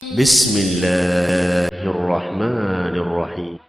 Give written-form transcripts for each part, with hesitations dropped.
بسم الله الرحمن الرحيم.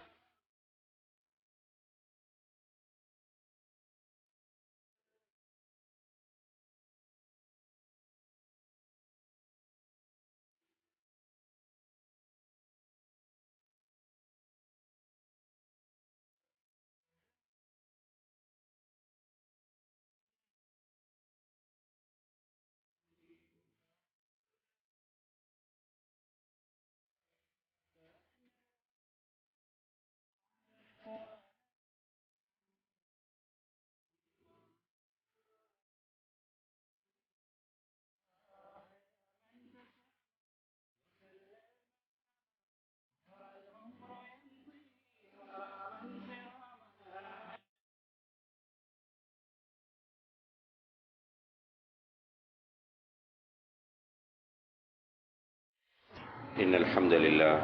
إن الحمد لله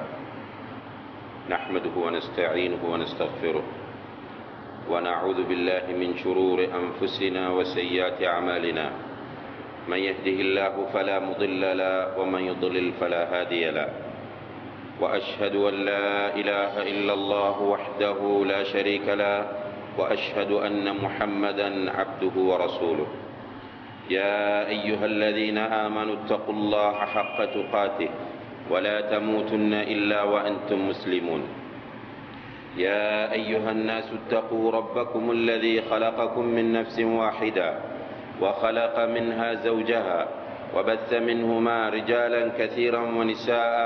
نحمده ونستعينه ونستغفره ونعوذ بالله من شرور أنفسنا وسيئات أعمالنا. من يهده الله فلا مضل له ومن يضلل فلا هادي له. وأشهد أن لا إله إلا الله وحده لا شريك له وأشهد أن محمدا عبده ورسوله. يا أيها الذين آمنوا اتقوا الله حق تقاته ولا تموتن إلا وأنتم مسلمون. يا أيها الناس اتقوا ربكم الذي خلقكم من نفس واحدة وخلق منها زوجها وبث منهما رجالا كثيرا ونساء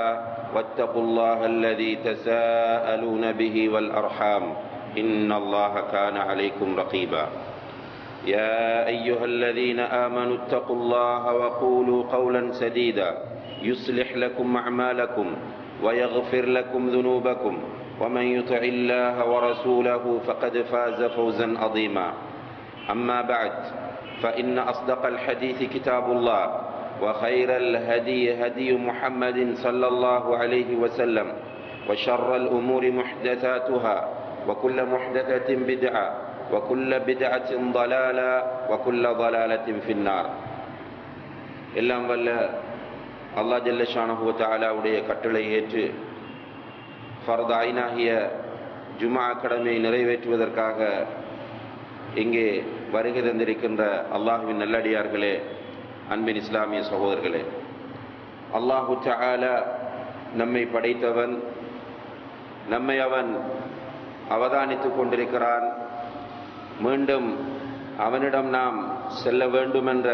واتقوا الله الذي تساءلون به والأرحام إن الله كان عليكم رقيبا. يا أيها الذين آمنوا اتقوا الله وقولوا قولا سديدا يصلح لكم أعمالكم ويغفر لكم ذنوبكم ومن يطع الله ورسوله فقد فاز فوزا عظيما. أما بعد فإن أصدق الحديث كتاب الله وخير الهدي هدي محمد صلى الله عليه وسلم وشر الأمور محدثاتها وكل محدثة بدعة وكل بدعة ضلالة وكل ضلالة في النار. எல்லாம் வல்ல அல்லாஹ் ஜல்ல ஷானஹு வ தஆலாவுடைய கட்டளை ஏற்று ஃபர்த் ஐனாகிய ஜும்ஆ கடமையை நிறைவேற்றுவதற்காக இங்கே வருகை தந்திருக்கின்ற அல்லாஹ்வின் நல்லடியார்களே, அன்பின் இஸ்லாமிய சகோதரர்களே, அல்லாஹு தஆலா நம்மை படைத்தவன், நம்மை அவன் அவதானித்துக் கொண்டிருக்கிறான். மீண்டும் அவனிடம் நாம் செல்ல வேண்டுமென்ற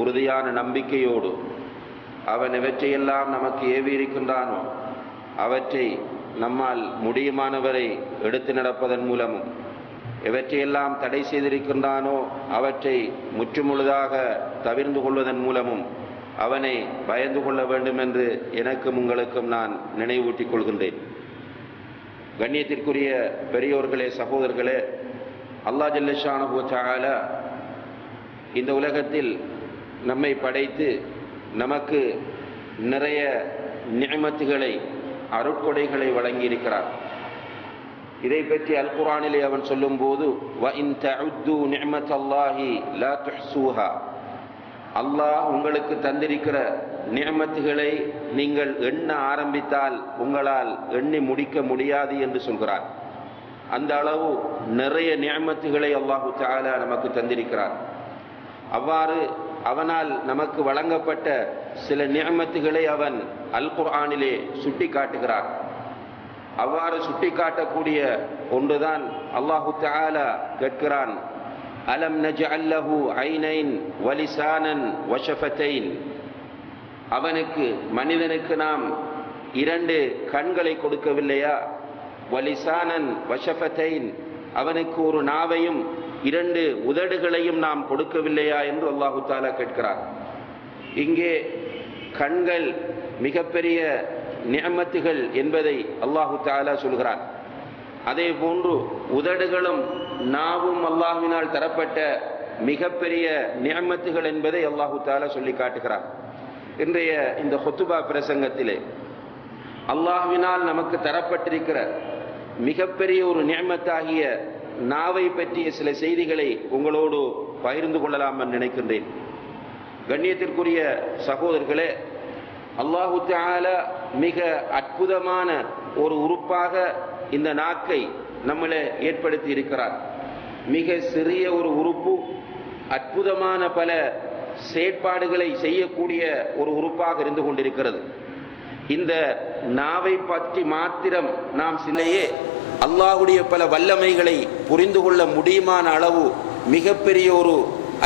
உறுதியான நம்பிக்கையோடு அவன் எவற்றையெல்லாம் நமக்கு ஏவியிருக்கின்றானோ அவற்றை நம்மால் முடியுமானவரை எடுத்து நடப்பதன் மூலமும், எவற்றையெல்லாம் தடை செய்திருக்கின்றானோ அவற்றை முற்றுமுழுதாக தவிர்ந்து கொள்வதன் மூலமும் அவனை பயந்து கொள்ள வேண்டும் என்று எனக்கும் உங்களுக்கும் நான் நினைவூட்டிக் கொள்கின்றேன். கண்ணியத்திற்குரிய பெரியோர்களே, சகோதரர்களே, அல்லாஹ் ஜல்ல ஷானஹு வ தஆலா இந்த உலகத்தில் நம்மை படைத்து நமக்கு நிறைய நிஅமத்துகளை, அருட்கொடைகளை வழங்கியிருக்கிறார். இதை பற்றி அல் குர்ஆனிலே அவன் சொல்லும் போது வ இன் தஉது நிஅமத்தல்லாஹி லா துஹ்ஸூஹா, அல்லாஹ் உங்களுக்கு தந்திருக்கிற நிஅமத்துகளை நீங்கள் எண்ண ஆரம்பித்தால் உங்களால் எண்ணி முடிக்க முடியாது என்று சொல்கிறார். அந்த அளவு நிறைய நிஅமத்துகளை அல்லாஹு தஆலா நமக்கு தந்திருக்கிறார். அவ்வாறு அவனால் நமக்கு வழங்கப்பட்ட சில நிஅமத்துகளை அவன் அல் குர்ஆனிலே சுட்டி காட்டுகிறார். அவ்வாறு சுட்டி காட்டக்கூடிய ஒன்றுதான் அல்லாஹு தஆலா கேட்கிறான், அலம் நஜஅல் லஹு ஐனைன் வ லிசானன் வ ஷஃபத்தைன், அவனுக்கு மனிதனுக்கு நாம் 2 கண்களை கொடுக்கவில்லையா, வ லிசானன் வ ஷஃபத்தைன், அவனுக்கு ஒரு நாவையும் 2 உதடுகளையும் நாம் கொடுக்கவில்லையா என்று அல்லாஹு தஆலா கேட்கிறார். இங்கே கண்கள் மிகப்பெரிய நிஅமத்துகள் என்பதை அல்லாஹு தஆலா சொல்கிறார். அதே போன்று உதடுகளும் நாவும் அல்லாஹ்வினால் தரப்பட்ட மிகப்பெரிய நிஅமத்துகள் என்பதை அல்லாஹு தஆலா சொல்லி காட்டுகிறார். இன்றைய இந்த ஹுத்பா பிரசங்கத்திலே அல்லாஹ்வினால் நமக்கு தரப்பட்டிருக்கிற மிகப்பெரிய ஒரு நிஅமத்தாகிய நாவை பற்றிய சில செய்திகளை உங்களோடு பகிர்ந்து கொள்ளலாம் என்று நினைக்கின்றேன். கண்ணியத்திற்குரிய சகோதரர்களே, அல்லாஹு தஆலா மிக அற்புதமான ஒரு உறுப்பாக இந்த நாக்கை நம்மளை ஏற்படுத்தி இருக்கிறார். மிக சிறிய ஒரு உறுப்பு அற்புதமான பல செயற்பாடுகளை செய்யக்கூடிய ஒரு உறுப்பாக இருந்து கொண்டிருக்கிறது. இந்த நாவை பற்றி மாத்திரம் நாம் சிலையே அல்லாஹுடைய பல வல்லமைகளை புரிந்து கொள்ள முடியுமான அளவு மிகப்பெரிய ஒரு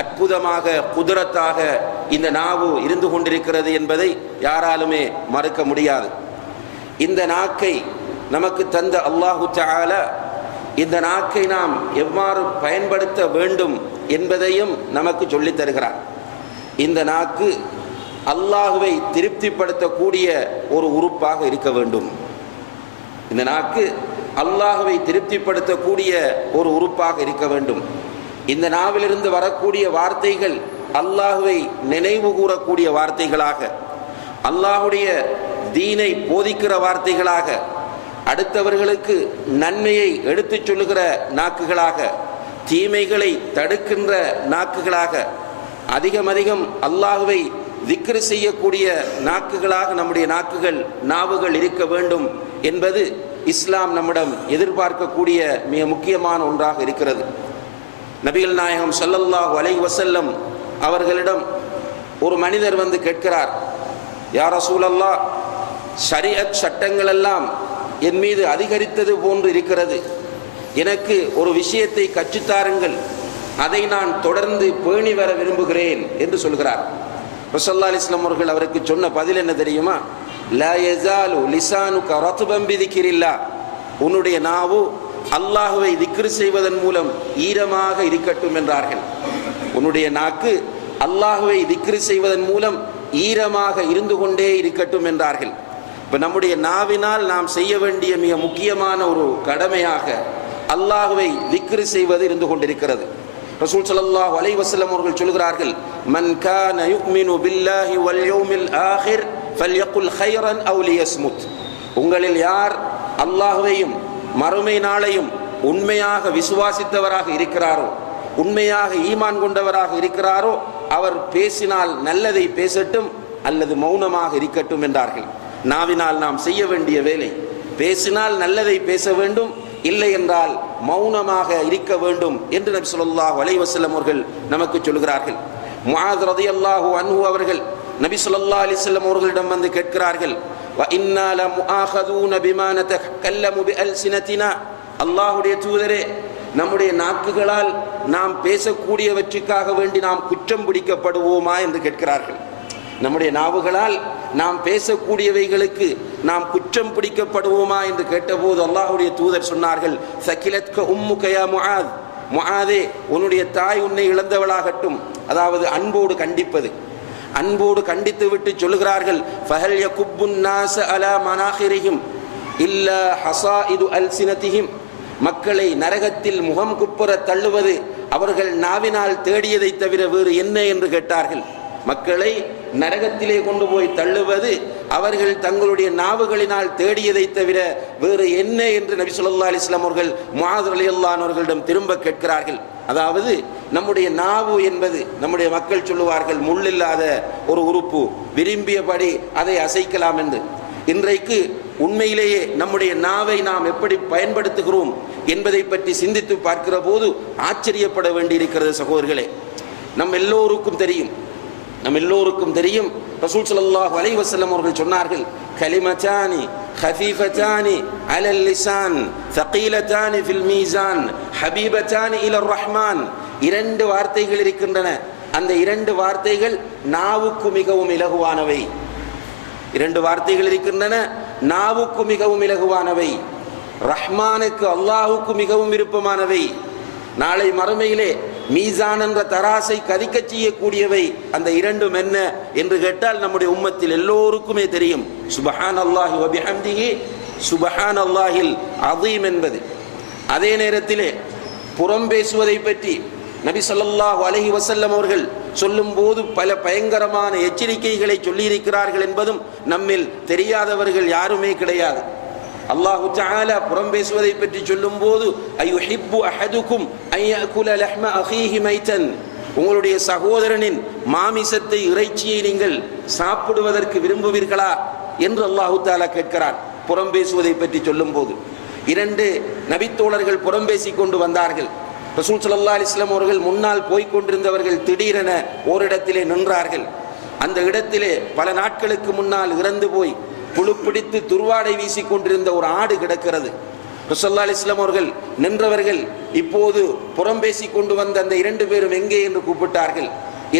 அற்புதமாக குதிரத்தாக இந்த நாவு இருந்து கொண்டிருக்கிறது என்பதை யாராலுமே மறுக்க முடியாது. இந்த நாக்கை நமக்கு தந்த அல்லாஹு தஆலா இந்த நாக்கை நாம் எவ்வாறு பயன்படுத்த வேண்டும் என்பதையும் நமக்கு சொல்லித் தருகிறார். இந்த நாக்கு அல்லாஹுவை திருப்திப்படுத்தக்கூடிய ஒரு உறுப்பாக இருக்க வேண்டும். இந்த நாக்கு அல்லாஹுவை திருப்திப்படுத்தக்கூடிய ஒரு உறுப்பாக இருக்க வேண்டும். இந்த நாவிலிருந்து வரக்கூடிய வார்த்தைகள் அல்லாஹுவை நினைவு கூறக்கூடிய வார்த்தைகளாக, அல்லாஹுடைய தீனை போதிக்கிற வார்த்தைகளாக, அடுத்தவர்களுக்கு நன்மையை எடுத்துச் சொல்லுகிற நாக்குகளாக, தீமைகளை தடுக்கின்ற நாக்குகளாக, அதிகம் அல்லாஹுவை திக்ர் செய்யக்கூடிய நாக்குகளாக நம்முடைய நாவுகள் இருக்க வேண்டும் என்பது இஸ்லாம் நம்மிடம் எதிர்பார்க்கக்கூடிய மிக முக்கியமான ஒன்றாக இருக்கிறது. நபிகள் நாயகம் ஸல்லல்லாஹு அலைஹி வஸல்லம் அவர்களிடம் ஒரு மனிதர் வந்து கேட்கிறார், யா ரசூலல்லாஹ், ஷரீஅத் சட்டங்கள் எல்லாம் என் மீது அதிகரித்தது போன்று இருக்கிறது, எனக்கு ஒரு விஷயத்தை கற்றுத்தாருங்கள், அதை நான் தொடர்ந்து பேணி வர விரும்புகிறேன் என்று சொல்கிறார். ரசூலுல்லாஹி அலைஹி வஸல்லம் அவர்கள் அவருக்கு சொன்ன பதில் என்ன தெரியுமா? லா யஸாலு லிசானுக ரத்பன் பிதிக்ரில்லாஹ், உன்னுடைய நாவு அல்லாஹுவை திக்ர் செய்வதன் மூலம் ஈரமாக இருக்கட்டும் என்றார்கள். உன்னுடைய நாக்கு அல்லாஹுவை திக்ர் செய்வதன் மூலம் ஈரமாக இருந்து கொண்டே இருக்கட்டும் என்றார்கள். இப்போ நம்முடைய நாவினால் நாம் செய்ய வேண்டிய மிக முக்கியமான ஒரு கடமையாக அல்லாஹுவை திக்ர் செய்வது இருந்து கொண்டிருக்கிறது. ரசூல் ஸல்லல்லாஹு அலைஹி வஸல்லம் அவர்கள் சொல்கிறார்கள், மன் கான யுமினு பில்லாஹி வல் யௌமில் ஆகிர் ஃபல்யகுல் கைரன் அவ் லியஸ்முத், உங்களில் யார் அல்லாஹுவையும் மறுமை நாளையும் உண்மையாக விசுவாசித்தவராக இருக்கிறாரோ, உண்மையாக ஈமான் கொண்டவராக இருக்கிறாரோ, அவர் பேசினால் நல்லதை பேசட்டும் அல்லது மௌனமாக இருக்கட்டும் என்றார்கள். நாவினால் நாம் செய்ய வேண்டிய வேலை, பேசினால் நல்லதை பேச வேண்டும், இல்லை என்றால் மௌனமாக இருக்க வேண்டும் என்று நபி ஸல்லல்லாஹு அலைஹி வஸல்லம் அவர்கள் நமக்கு சொல்கிறார்கள். முஆத் ரலியல்லாஹு அன்ஹு அவர்கள் நபி ஸல்லல்லாஹு அலைஹி வஸல்லம் அவர்களிடம் வந்து கேட்கிறார்கள், வ இன்னா லமுஆஹதூன பிமா நதகல்லமு பிஅல்சினதினா, அல்லாஹ்வுடைய தூதரே, நம்முடைய நாக்குகளால் நாம் பேசக்கூடியவற்றுக்காக வேண்டி நாம் குற்றம் பிடிக்கப்படுவோமா என்று கேட்கிறார்கள். நம்முடைய நாவுகளால் நாம் பேசக்கூடியவைகளுக்கு நாம் குற்றம் பிடிக்கப்படுவோமா என்று கேட்டபோது அல்லாஹ்வுடைய தூதர் சொன்னார்கள், சகிலத்க உம்முக யா முஆத், முஆதே, உன்னுடைய தாய் உன்னை இழந்தவளாகட்டும். அதாவது அன்போடு கண்டிப்பது, அன்போடு கண்டித்து விட்டு சொல்லுகிறார்கள், ஃபஹல் யகுப்புன் நாஸ அலா மனாகிரிஹிம் இல்லா ஹஸாயிது அல்சினதிஹிம், மக்களை நரகத்தில் முகம் குப்புற தள்ளுவது அவர்கள் நாவினால் தேடியதை தவிர வேறு என்ன என்று கேட்டார்கள். மக்களை நரகத்திலே கொண்டு போய் தள்ளுவது அவர்கள் தங்களுடைய நாவுகளினால் தேடியதை தவிர வேறு என்ன என்று நபி ஸல்லல்லாஹு அலைஹி வஸல்லம் அவர்கள் முஆத் ரலியல்லாஹு அன்ஹு அவர்களிடம் திரும்ப கேட்கிறார்கள். அதாவது நம்முடைய நாவு என்பது, நம்முடைய மக்கள் சொல்லுவார்கள், முள்ளில்லாத ஒரு உறுப்பு, விரும்பியபடி அதை அசைக்கலாம் என்று. இன்றைக்கு உண்மையிலேயே நம்முடைய நாவை நாம் எப்படி பயன்படுத்துகிறோம் என்பதை பற்றி சிந்தித்து பார்க்கிற போது ஆச்சரியப்பட வேண்டியிருக்கிறது சகோதரர்களே. நம் எல்லோருக்கும் தெரியும் ரசூல் ஸல்லல்லாஹு அலைஹி வஸல்லம் அவர்கள் சொன்னார்கள், கலிமத்தானி خفيفتان على اللسان ثقيلتان في الميزان حبيبتان إلى الرحمن. இரண்டு வார்த்தைகள் இருக்கின்றன. அந்த இரண்டு வார்த்தைகள் நாவுக்கு மிகவும் இலகுவானவை. இரண்டு வார்த்தைகள் இருக்கின்றன, நாவுக்கு மிகவும் இலகுவானவை, ரஹ்மானுக்கு அல்லாஹுக்கு மிகவும் விருப்பமானவை. நாளை மறுமையிலே மீசான் என்ற தராசை கதிக்க செய்யக்கூடியவை. அந்த இரண்டும் என்ன என்று கேட்டால் நம்முடைய உம்மத்தில் எல்லோருக்குமே தெரியும், சுப்ஹானல்லாஹி வ பிஹம்திஹி சுப்ஹானல்லாஹில் அஸீம் என்பது. அதே நேரத்திலே புறம் பேசுவதை பற்றி நபி ஸல்லல்லாஹு அலைஹி வஸல்லம் அவர்கள் சொல்லும் போது பல பயங்கரமான எச்சரிக்கைகளை சொல்லியிருக்கிறார்கள் என்பதும் நம்மில் தெரியாதவர்கள் யாருமே கிடையாது. அல்லாஹு தஆலா புறம் பேசுவதை பற்றி சொல்லும் போது, அய்யுஹிப்பு அஹதுக்கும் அன் யஅகுல லஹ்ம அஹீஹி மைத்தன், உங்களுடைய சகோதரனின் மாமிசத்தை, இறைச்சியை நீங்கள் சாப்பிடுவதற்கு விரும்புவீர்களா என்று அல்லாஹு தஆலா கேட்கிறார். புறம் பேசுவதை பற்றி சொல்லும் போது 2 நபித்தோழர்கள் புறம் பேசி கொண்டு வந்தார்கள். ரசூல் ஸல்லல்லாஹு அலைஹி வஸல்லம் அவர்கள் முன்னால் போய்க் கொண்டிருந்தவர்கள் திடீரென ஓரிடத்திலே நின்றார்கள். அந்த இடத்திலே பல நாட்களுக்கு முன்னால் இறந்து போய் புழு பிடித்து துர்வாடை வீசி கொண்டிருந்த ஒரு ஆடு கிடக்கிறது. ரசூல் ஸல்லல்லாஹு அலைஹி வஸல்லம் அவர்கள் நின்றவர்கள் இப்போது புறம் பேசி கொண்டு வந்த அந்த 2 பேரும் எங்கே என்று கூப்பிட்டார்கள்.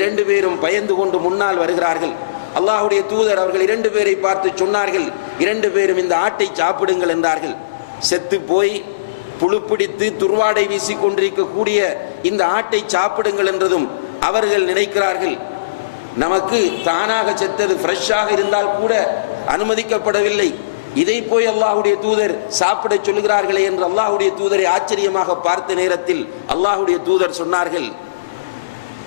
2 பேரும் பயந்து கொண்டு முன்னால் வருகிறார்கள். அல்லாஹ்வுடைய தூதர் அவர்கள் 2 பேரை பார்த்து சொன்னார்கள், 2 பேரும் இந்த ஆட்டை சாப்பிடுங்கள் என்றார்கள். செத்து போய் புழு பிடித்து துர்வாடை வீசி கொண்டிருக்கக்கூடிய இந்த ஆட்டை சாப்பிடுங்கள் என்றதும் அவர்கள் நினைக்கிறார்கள், நமக்கு தானாக செத்தது ஃப்ரெஷ்ஷாக இருந்தால் கூட அனுமதிக்கப்படவில்லை, இதை போய் அல்லாஹ்வுடைய தூதர் சாப்பிட சொல்லுகிறார்களே என்று அல்லாஹ்வுடைய தூதரை ஆச்சரியமாக பார்த்த நேரத்தில் அல்லாஹ்வுடைய தூதர் சொன்னார்கள்,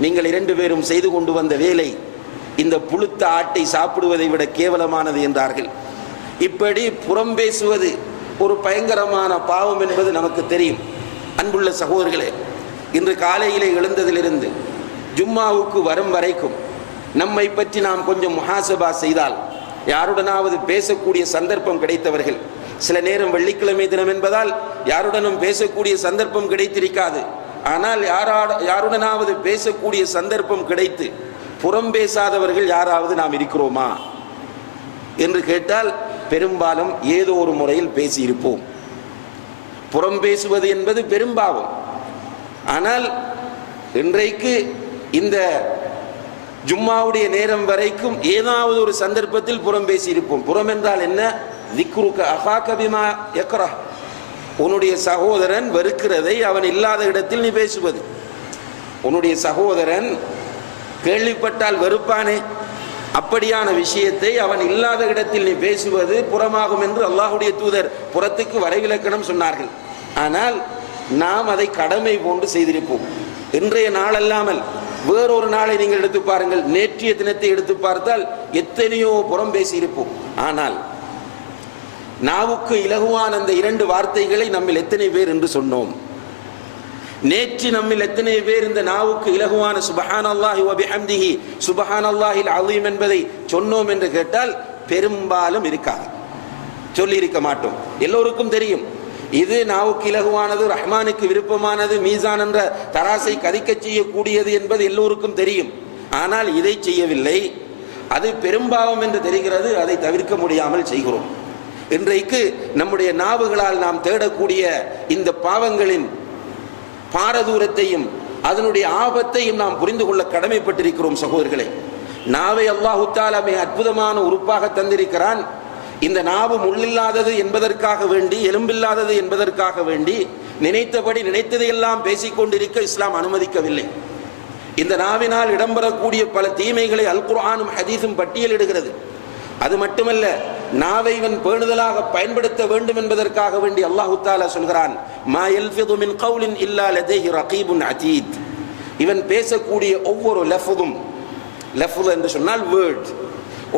நீங்கள் 2 பேரும் செய்து கொண்டு வந்த வேலை இந்த புழுத்த ஆட்டை சாப்பிடுவதை விட கேவலமானது என்றார்கள். இப்படி புறம் பேசுவது ஒரு பயங்கரமான பாவம் என்பது நமக்கு தெரியும். அன்புள்ள சகோதரர்களே, இன்று காலையிலே எழுந்ததிலிருந்து ஜும்மாவுக்கு வரும் வரைக்கும் நம்மை பற்றி நாம் கொஞ்சம் முஹாசபா செய்தால், யாருடனாவது பேசக்கூடிய சந்தர்ப்பம் கிடைத்தவர்கள், சில நேரம் வெள்ளிக்கிழமை தினம் என்பதால் யாருடனும் பேசக்கூடிய சந்தர்ப்பம் கிடைத்திருக்காது, ஆனால் யாருடனாவது பேசக்கூடிய சந்தர்ப்பம் கிடைத்து புறம் பேசாதவர்கள் யாராவது நாம் இருக்கிறோமா என்று கேட்டால் பெரும்பாலும் ஏதோ ஒரு முறையில் பேசியிருப்போம். புறம் பேசுவது என்பது பெரும்பாவம். ஆனால் இன்றைக்கு இந்த ஜும்மாவுடைய நேரம் வரைக்கும் ஏதாவது ஒரு சந்தர்ப்பத்தில் புறம் பேசியிருப்போம். புறம் என்றால் என்ன? திக்ருக அஃபாக பிமா யக்ரஹ், உன்னுடைய சகோதரன் வெறுக்கிறதை அவன் இல்லாத இடத்தில் நீ பேசுவது. உன்னுடைய சகோதரன் கேள்விப்பட்டால் வெறுப்பானே, அப்படியான விஷயத்தை அவன் இல்லாத இடத்தில் நீ பேசுவது புறமாகும் என்று அல்லாஹ்வுடைய தூதர் புறத்துக்கு வரைவிலக்கணம் சொன்னார்கள். ஆனால் நாம் அதை கடமை போன்று செய்திருப்போம். இன்றைய நாள் அல்லாமல் வேறொரு நாளை நீங்கள் எடுத்து பாருங்கள், நேற்றைய தினத்தை எடுத்து பார்த்தால் எத்தனையோ புறம் பேசியிருப்போம். ஆனால் நாவுக்கு இலகுவான அந்த 2 வார்த்தைகளை நம்மில் எத்தனை பேர் என்று சொன்னோம்? நேற்று நம்மில் எத்தனை பேர் இந்த நாவுக்கு இலகுவான சுப்ஹானல்லாஹி வ பிஹம்திஹி சுப்ஹானல்லாஹில் அஸீம் என்பதை சொன்னோம் என்று கேட்டால் பெரும்பாலும் இருக்காது, சொல்லி இருக்க மாட்டோம். எல்லோருக்கும் தெரியும் இது நாவுக்கு இலகுவானது, ரஹ்மானுக்கு விருப்பமானது, மீசான் என்ற தராசை கதிக்க செய்யக்கூடியது என்பது எல்லோருக்கும் தெரியும். ஆனால் இதை செய்யவில்லை, அது பெரும்பாவம் என்று தெரிகிறது, அதை தவிர்க்க முடியாமல் செய்கிறோம். இன்றைக்கு நம்முடைய நாவுகளால் நாம் தேடக்கூடிய இந்த பாவங்களின் பாரதூரத்தையும் அதனுடைய ஆபத்தையும் நாம் புரிந்து கொள்ள கடமைப்பட்டிருக்கிறோம். சகோதரர்களே, நாவை அல்லாஹு தஆலா மிக அற்புதமான உறுப்பாக தந்திருக்கிறான். இந்த நாவு முள்ளில்லாதது என்பதற்காக வேண்டி, எலும்பில்லாதது என்பதற்காக வேண்டி நினைத்தபடி நினைத்ததையெல்லாம் பேசிக்கொண்டிருக்க இஸ்லாம் அனுமதிக்கவில்லை. இந்த நாவினால் இடம்பெறக்கூடிய பல தீமைகளை அல் குர்ஆனும் ஹதீஸும் பட்டியலிடுகிறது. அது மட்டுமல்ல, நாவை இவன் பேணுதலாக பயன்படுத்த வேண்டும் என்பதற்காக வேண்டி அல்லாஹு தஆலா சொல்கிறான், மா யல்ஃபிது மின் கௌலின் இல்லா லதைஹி ரகீபுன் அதீத். இவன் பேசக்கூடிய ஒவ்வொரு லஃப்தும், லஃப்து என்று சொன்னால் வேர்ட்,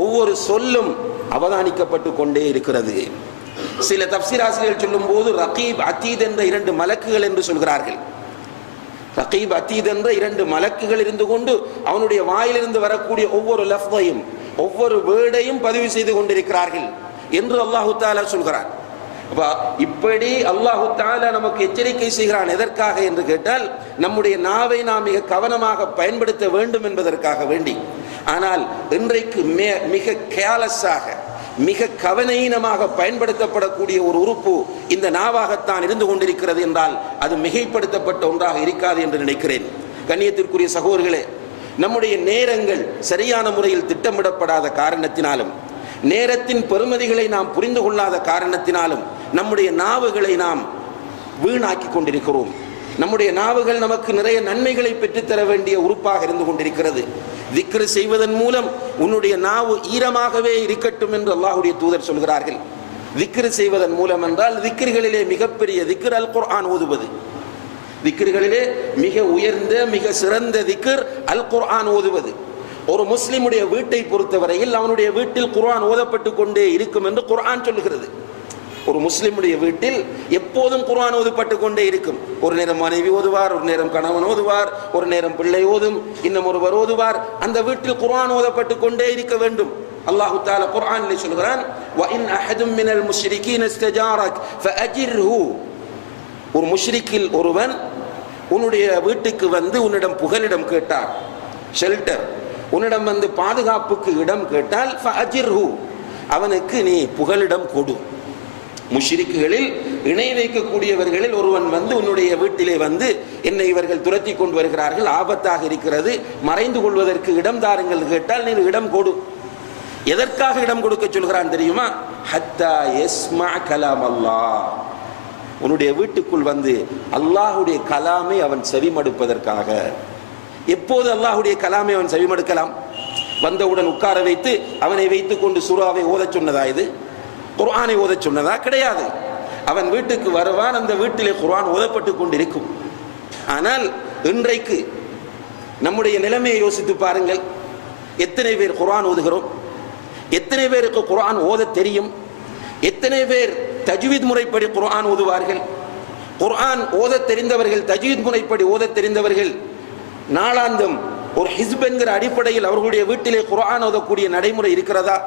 ஒவ்வொரு சொல்லும் அவதானிக்கப்பட்டு கொண்டே இருக்கிறது. சில தஃப்சீர் ஆசிரியர்கள் சொல்லும் போது ரகீப் அதீத் என்ற 2 மலக்குகள் என்று சொல்கிறார்கள். ரகீப் அதீத் என்ற 2 மலக்குகள் இருந்து கொண்டு அவனுடைய வாயிலிருந்து வரக்கூடிய ஒவ்வொரு லஃப்தையும் ஒவ்வொரு வேர்டையும் பதிவு செய்து கொண்டிருக்கிறார்கள் என்று அல்லாஹு தஆலா சொல்கிறார். இப்படி அல்லாஹு தஆலா நமக்கு எச்சரிக்கை செய்கிறான். எதற்காக என்று கேட்டால், நம்முடைய நாவை நாம் மிக கவனமாக பயன்படுத்த வேண்டும் என்பதற்காக வேண்டி. ஆனால் இன்றைக்கு மிக கேர்லெஸ்ஸாக, மிக கவனீனமாக பயன்படுத்தப்படக்கூடிய ஒரு உறுப்பு இந்த நாவாகத்தான் இருந்து கொண்டிருக்கிறது என்றால் அது மிகைப்படுத்தப்பட்ட ஒன்றாக இருக்காது என்று நினைக்கிறேன். கண்ணியத்திற்குரிய சகோதரர்களே, நம்முடைய நேரங்கள் சரியான முறையில் திட்டமிடப்படாத காரணத்தினாலும், நேரத்தின் பெருமதிகளை நாம் புரிந்து கொள்ளாத காரணத்தினாலும் நம்முடைய நாவுகளை நாம் வீணாக்கி கொண்டிருக்கிறோம். நம்முடைய நாவுகள் நமக்கு நிறைய நன்மைகளை பெற்றுத்தர வேண்டிய உறுப்பாக இருந்து கொண்டிருக்கிறது. திக்ர் செய்வதன் மூலம் உன்னுடைய நாவு ஈரமாகவே இருக்கட்டும் என்று அல்லாஹ்வுடைய தூதர் சொல்கிறார்கள். திக்ர் செய்வதன் மூலம் என்றால் திக்ர்களிலே மிகப்பெரிய திக்ர் அல் குர்ஆன் ஓதுவது. திக்ர்களிலே மிக உயர்ந்த மிக சிறந்த திக்ர் அல் குர்ஆன் ஓதுவது. ஒரு முஸ்லிமுடைய வீட்டை பொறுத்தவரையில் அவனுடைய வீட்டில் குர்ஆன் ஓதப்பட்டு கொண்டே இருக்கும் என்று குர்ஆன் சொல்லுகிறது. ஒரு முஸ்லிமுடைய வீட்டில் எப்போதும் குர்ஆன் ஓதப்பட்டு கொண்டே இருக்கும். ஒரு நேரம் மனைவி ஓதுவார், ஒரு நேரம் கணவன் ஓதுவார், ஒரு நேரம் பிள்ளை ஓதும், இன்னும் ஒருவர் ஓதுவார். அந்த வீட்டில் குர்ஆன் ஓதப்பட்டு கொண்டே இருக்க வேண்டும். அல்லாஹ் தஆலா குர்ஆனில் சொல்கிறான், வ இன் அஹதும் மினல் முஷ்ரிகீன இஸ்தஜாரக் ஃபஅஜிர்ஹு. ஒரு முஷ்ரிக்கில் ஒருவன் உன்னுடைய வீட்டுக்கு வந்து உன்னிடம் புகலிடம் கேட்டார், ஷெல்டர், உன்னிடம் வந்து பாதுகாப்புக்கு இடம் கேட்டால் ஃபஅஜிர்ஹு, அவனுக்கு நீ புகலிடம் கொடு. முஷ்ரிக்குகளில் இணை வைக்கக்கூடியவர்களில் ஒருவன் வந்து உன்னுடைய வீட்டிலே வந்து என்னை இவர்கள் துரத்தி கொண்டு வருகிறார்கள், ஆபத்தாக இருக்கிறது, மறைந்து கொள்வதற்கு இடம் தாருங்கள் கேட்டால் நீ இடம் கொடு. எதற்காக இடம் கொடுக்க சொல்கிறான் தெரியுமா? ஹத்தா யஸ்மா கலாம் அல்லாஹ், உன்னுடைய வீட்டுக்குள் வந்து அல்லாஹுடைய கலாமை அவன் செவிமடுப்பதற்காக. எப்போது அல்லாஹுடைய கலாமை அவன் செவிமடுக்கலாம்? வந்தவுடன் உட்கார வைத்து அவனை வைத்துக் கொண்டு சூறாவை ஓதச் சொன்னதா? இது குர்ஆனை ஓதச் சொன்னதா? கிடையாது. அவன் வீட்டுக்கு வருவான், அந்த வீட்டிலே குர்ஆன் ஓதப்பட்டு கொண்டிருக்கும். ஆனால் இன்றைக்கு நம்முடைய நிலைமையை யோசித்து பாருங்கள். எத்தனை பேர் குர்ஆன் ஓதுகிறோம்? எத்தனை பேருக்கு குர்ஆன் ஓத தெரியும்? எத்தனை பேர் தஜ்வீத் முறைப்படி குர்ஆன் ஓதுவார்கள்? குர்ஆன் ஓத தெரிந்தவர்கள், தஜ்வீத் முறைப்படி ஓத தெரிந்தவர்கள் நாளாந்தம் ஒரு ஹிஸ்ப் என்கிற அடிப்படையில் அவர்களுடைய வீட்டிலே குர்ஆன் ஓதக்கூடிய நடைமுறை இருக்கிறதா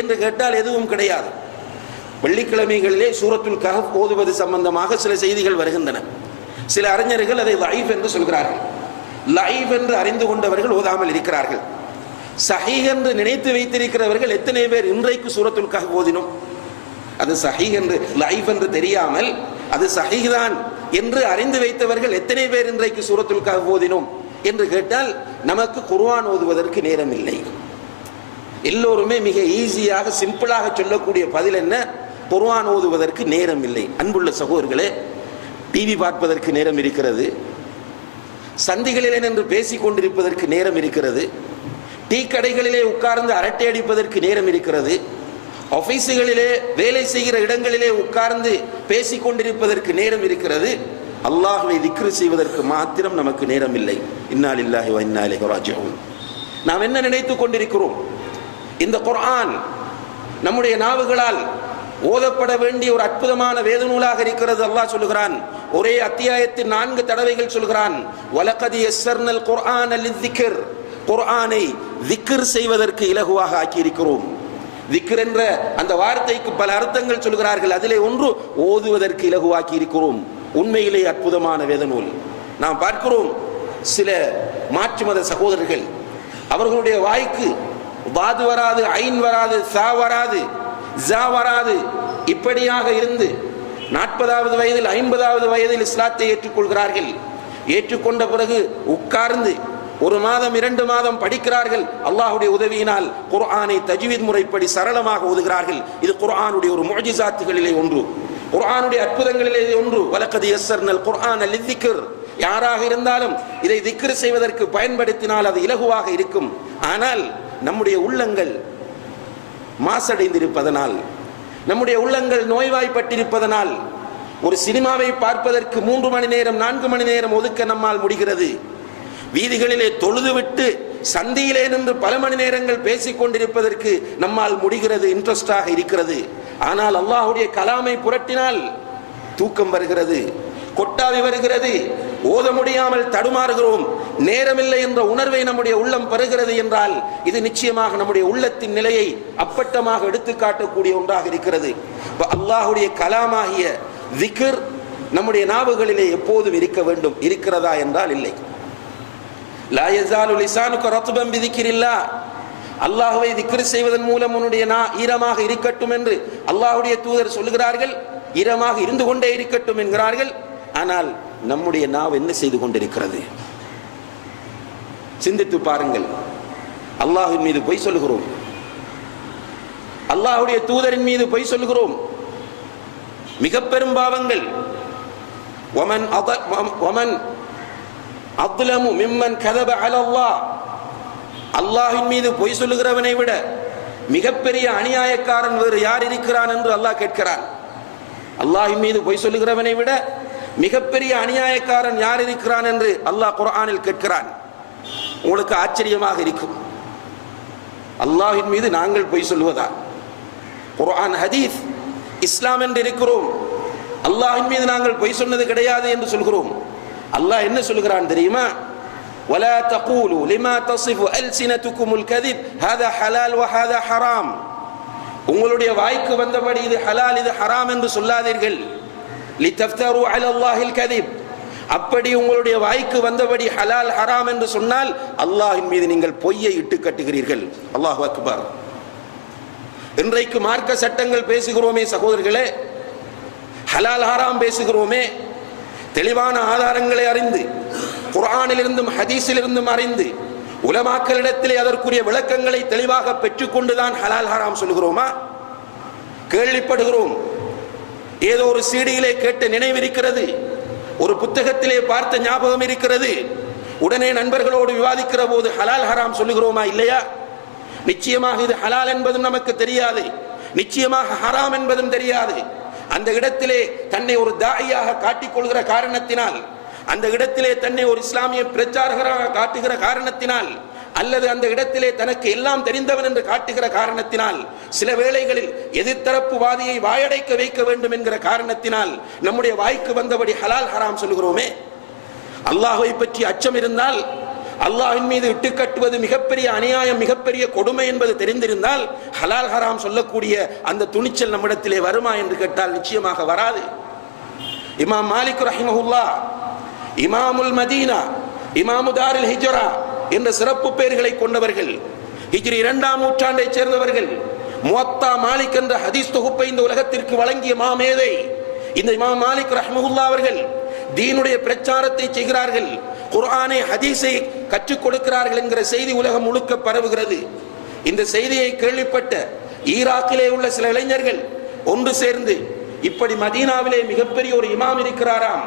என்று கேட்டால் எதுவும் கிடையாது. வெள்ளிக்கிழமைகளிலே சூரத்துல் கஹஃப் ஓதுவது சம்பந்தமாக சில செய்திகள் வருகின்றன. சில அறிஞர்கள் அதை லைஃப் என்று சொல்கிறார்கள். லைஃப் என்று அறிந்து கொண்டவர்கள் ஓதாமல் இருக்கிறார்கள். சஹீஹ் என்று நினைத்து வைத்திருக்கிறவர்கள் எத்தனை பேர் இன்றைக்கு சூரத்துல் கஹஃப் ஓதினோம்? அது சஹீஹ் என்று லைஃப் என்று தெரியாமல் அது சஹீஹ் தான் என்று அறிந்து வைத்தவர்கள் எத்தனை பேர் இன்றைக்கு சூரத்துல் கஹஃப் ஓதினோம் என்று கேட்டால் நமக்கு குர்ஆன் ஓதுவதற்கு நேரம் இல்லை. எல்லோருமே மிக ஈஸியாக சிம்பிளாக சொல்லக்கூடிய பதில் என்ன? குர்ஆன் ஓதுவதற்கு நேரம் இல்லை. அன்புள்ள சகோதரர்களே, டிவி பார்ப்பதற்கு நேரம் இருக்கிறது, சந்திகளிலே நின்று பேசிக் கொண்டிருப்பதற்கு நேரம் இருக்கிறது, டீ கடைகளிலே உட்கார்ந்து அரட்டை அடிப்பதற்கு நேரம் இருக்கிறது, ஆபீஸுகளிலே வேலை செய்கிற இடங்களிலே உட்கார்ந்து பேசிக் கொண்டிருப்பதற்கு நேரம் இருக்கிறது. அல்லாஹ்வை திக்ர் செய்வதற்கு மாத்திரம் நமக்கு நேரம் இல்லை. இன்னா லில்லாஹி வ இன்னா இலைஹி ராஜிஊன். நாம் என்ன நினைத்துக் கொண்டிருக்கிறோம்? இந்த குர்ஆன் நம்முடைய நாவுகளால் ஓதப்பட வேண்டிய ஒரு அற்புதமான வேத நூலாக இருக்கிறது. அல்லாஹ் சொல்லுகிறான், ஒரே அத்தியாயத்தில் 4 தடவைகள் சொல்கிறான், வலகத் யஸ்ஸர்னல் குர்ஆன லிஸ்ஸிக்ர், குர்ஆனை திக்ர் செய்வதற்கு இலகுவாக ஆக்கி இருக்கிறோம். திக்ர் என்ற அந்த வார்த்தைக்கு பல அர்த்தங்கள் சொல்கிறார்கள். அதிலே ஒன்று ஓதுவதற்கு இலகுவாக்கி இருக்கிறோம். உண்மையிலே அற்புதமான வேத நூல். நாம் பார்க்கிறோம், சில மாற்று மத சகோதரர்கள் அவர்களுடைய வாய்க்கு வாது வராது, ஐன் வராது, சா வராது, ஜா வராது, இப்படியாக இருந்து 40வது வயதில் 50வது வயதில் இஸ்லாத்தை ஏற்றுக்கொள்கிறார்கள். ஏற்றுக்கொண்ட பிறகு உட்கார்ந்து 1 மாதம் 2 மாதம் படிக்கிறார்கள். அல்லாஹ்வுடைய உதவியினால் குர்ஆனை தஜ்வீத் முறைப்படி சரளமாக ஓதுகிறார்கள். இது குர்ஆனுடைய ஒரு முஅஜிசாத்துகளிலே ஒன்று, குர்ஆனுடைய அற்புதங்களிலே ஒன்று. வலகத் யஸ்ஸர்னல் குர்ஆன லிஸ்ஸிக்ர். யாராக இருந்தாலும் இதை திக்ர் செய்வதற்கு பயன்படுத்தினால் அது இலகுவாக இருக்கும். ஆனால் நம்முடைய உள்ளங்கள் மாசடைந்திருப்பதனால், நம்முடைய உள்ளங்கள் நோய்வாய்ப்பட்டிருப்பதனால் ஒரு சினிமாவை பார்ப்பதற்கு 3 மணி நேரம் 4 மணி நேரம் ஒதுக்க நம்மால் முடிகிறது. வீதிகளிலே தொழுதுவிட்டு சந்தியிலே நின்று பல மணி நேரங்கள் பேசிக் கொண்டிருப்பதற்கு நம்மால் முடிகிறது, இன்ட்ரெஸ்டாக இருக்கிறது. ஆனால் அல்லாஹ்வுடைய கலாமை புரட்டினால் தூக்கம் வருகிறது, கொட்டாவி வருகிறது, ஓத முடியாமல் தடுமாறுகிறோம், நேரமில்லை என்ற உணர்வை நம்முடைய உள்ளம் பெறுகிறது என்றால் இது நிச்சயமாக நம்முடைய உள்ளத்தின் நிலையை அப்பட்டமாக எடுத்து காட்டக்கூடிய ஒன்றாக இருக்கிறது. அல்லாஹ்வுடைய கலாமாகிய திக்ர் நம்முடைய நாவுகளிலே எப்போதும் இருக்க வேண்டும். இருக்கிறதா என்றால் இல்லை. லா யஸாலு லிசானுக ரத்பன் பிதிக்ரில்லாஹ். அல்லாஹ்வை திக்ர் செய்வதன் மூலம் உன்னுடைய ஈரமாக இருக்கட்டும் என்று அல்லாஹ்வுடைய தூதர் சொல்கிறார்கள். ஈரமாக இருந்து கொண்டே இருக்கட்டும் என்கிறார்கள். ஆனால் நம்முடைய நாவு என்ன செய்து கொண்டிருக்கிறது? சிந்தித்து பாருங்கள். அல்லாஹ்வின் மீது பொய் சொல்லுகிறோம், அல்லாஹ்வுடைய தூதரின் மீது பொய் சொல்லுகிறோம். மிக பெரும் பாவங்கள். வமன் அத்லமு மிம்மன் கதப அலல்லாஹ். அல்லாஹ்வின் மீது பொய் சொல்லுகிறவனை விட மிகப்பெரிய அநியாயக்காரன் வேறு யார் இருக்கிறான் என்று அல்லாஹ் கேட்கிறான். அல்லாஹ்வின் மீது பொய் சொல்லுகிறவனை விட மிகப்பெரிய அநியாயக்காரன் யார் இருக்கிறான் என்று அல்லாஹ் குர்ஆனில் கேட்கிறான். உங்களுக்கு ஆச்சரியமாக இருக்கும், அல்லாஹ்வின் மீது நாங்கள் பொய் சொல்வதா? குர்ஆன் ஹதீஸ் இஸ்லாம் என்று இருக்கிறோம், அல்லாஹ்வின் மீது நாங்கள் பொய் சொன்னது கிடையாது என்று சொல்கிறோம். அல்லாஹ் என்ன சொல்கிறான் தெரியுமா? ولا تقولوا لما تصف ألسنتكم الكذب هذا حلال وهذا حرام. உங்களுடைய வாய்க்கு வந்தபடி இது ஹலால் இது ஹராம் என்று சொல்லாதீர்கள். لتفتروا على الله الكذب. அப்படி உங்களுடைய வாய்க்கு வந்தபடி ஹலால் ஹராம் என்று சொன்னால் அல்லாஹ்வின் மீது நீங்கள் பொய்யை இட்டு கட்டுகிறீர்கள். அல்லாஹு அக்பர். இன்றைக்கு மார்க்க சட்டங்கள் பேசுகிறோமே சகோதரர்களே, ஹலால் ஹராம் பேசுகிறோமே, தெளிவான ஆதாரங்களை அறிந்து குர்ஆனிலிருந்தும் ஹதீஸிலிருந்தும் அறிந்து உலமாக்களிடத்திலே அதற்குரிய விளக்கங்களை தெளிவாக பெற்றுக்கொண்டுதான் ஹலால் ஹராம் சொல்கிறோமா? கேள்விப்படுகிறோம், ஏதோ ஒரு சீடியிலே கேட்ட நினைவிருக்கிறது, ஒரு புத்தகத்திலே பார்த்த ஞாபகம் இருக்கிறது, உடனே நண்பர்களோடு விவாதிக்கிற போது ஹலால் ஹராம் சொல்லுகிறோமா இல்லையா? நிச்சயமாக இது ஹலால் என்பதும் நமக்கு தெரியாது, நிச்சயமாக ஹராம் என்பதும் தெரியாது. அந்த இடத்திலே தன்னை ஒரு தாயியாக காட்டிக்கொள்கிற காரணத்தினால், அந்த இடத்திலே தன்னை ஒரு இஸ்லாமிய பிரச்சாரகராக காட்டுகிற காரணத்தினால், அல்லது அந்த இடத்திலே தனக்கு எல்லாம் தெரிந்தவன் என்று காட்டுகிற காரணத்தினால், சில வேளைகளில் எதிர்த்தரப்பு வாதியை வாயடைக்க வைக்க வேண்டும் என்கிற காரணத்தினால் நம்முடைய வாய்க்கு வந்தபடி ஹலால் ஹராம் சொல்கிறோமே. அல்லாஹ்வை பற்றி அச்சம் இருந்தால், அல்லாஹ்வின் மீது இட்டு கட்டுவது மிகப்பெரிய அநியாயம், மிகப்பெரிய கொடுமை என்பது தெரிந்திருந்தால் ஹலால் ஹராம் சொல்லக்கூடிய அந்த துணிச்சல் நம்மிடத்திலே வருமா என்று கேட்டால் நிச்சயமாக வராது. இமாம் மாலிக் ரஹிமஹுல்லாஹ் இமாமுல் மதீனா, இமாமு தாரில் ஹிஜ்ரா என்ற சிறப்பு பெயர்களை கொண்டவர்கள், ஹிஜ்ரி 2ஆம் நூற்றாண்டைச் சேர்ந்தவர்கள். முவத்தா மாலிக் என்ற ஹதீஸ் தொகுப்பை இந்த உலகத்திற்கு வழங்கிய மாமேதை இந்த இமாம் மாலிக் ரஹ்மத்துல்லாஹி அவர்கள் தீனுடைய பிரச்சாரத்தை செய்கிறார்கள், குர்ஆனை ஹதீஸை கற்றுக் கொடுக்கிறார்கள் என்கிற செய்தி உலகம் முழுக்க பரவுகிறது. இந்த செய்தியை கேள்விப்பட்ட ஈராக்கிலே உள்ள சில இளைஞர்கள் ஒன்று சேர்ந்து, இப்படி மதீனாவிலே மிகப்பெரிய ஒரு இமாம் இருக்கிறாராம்,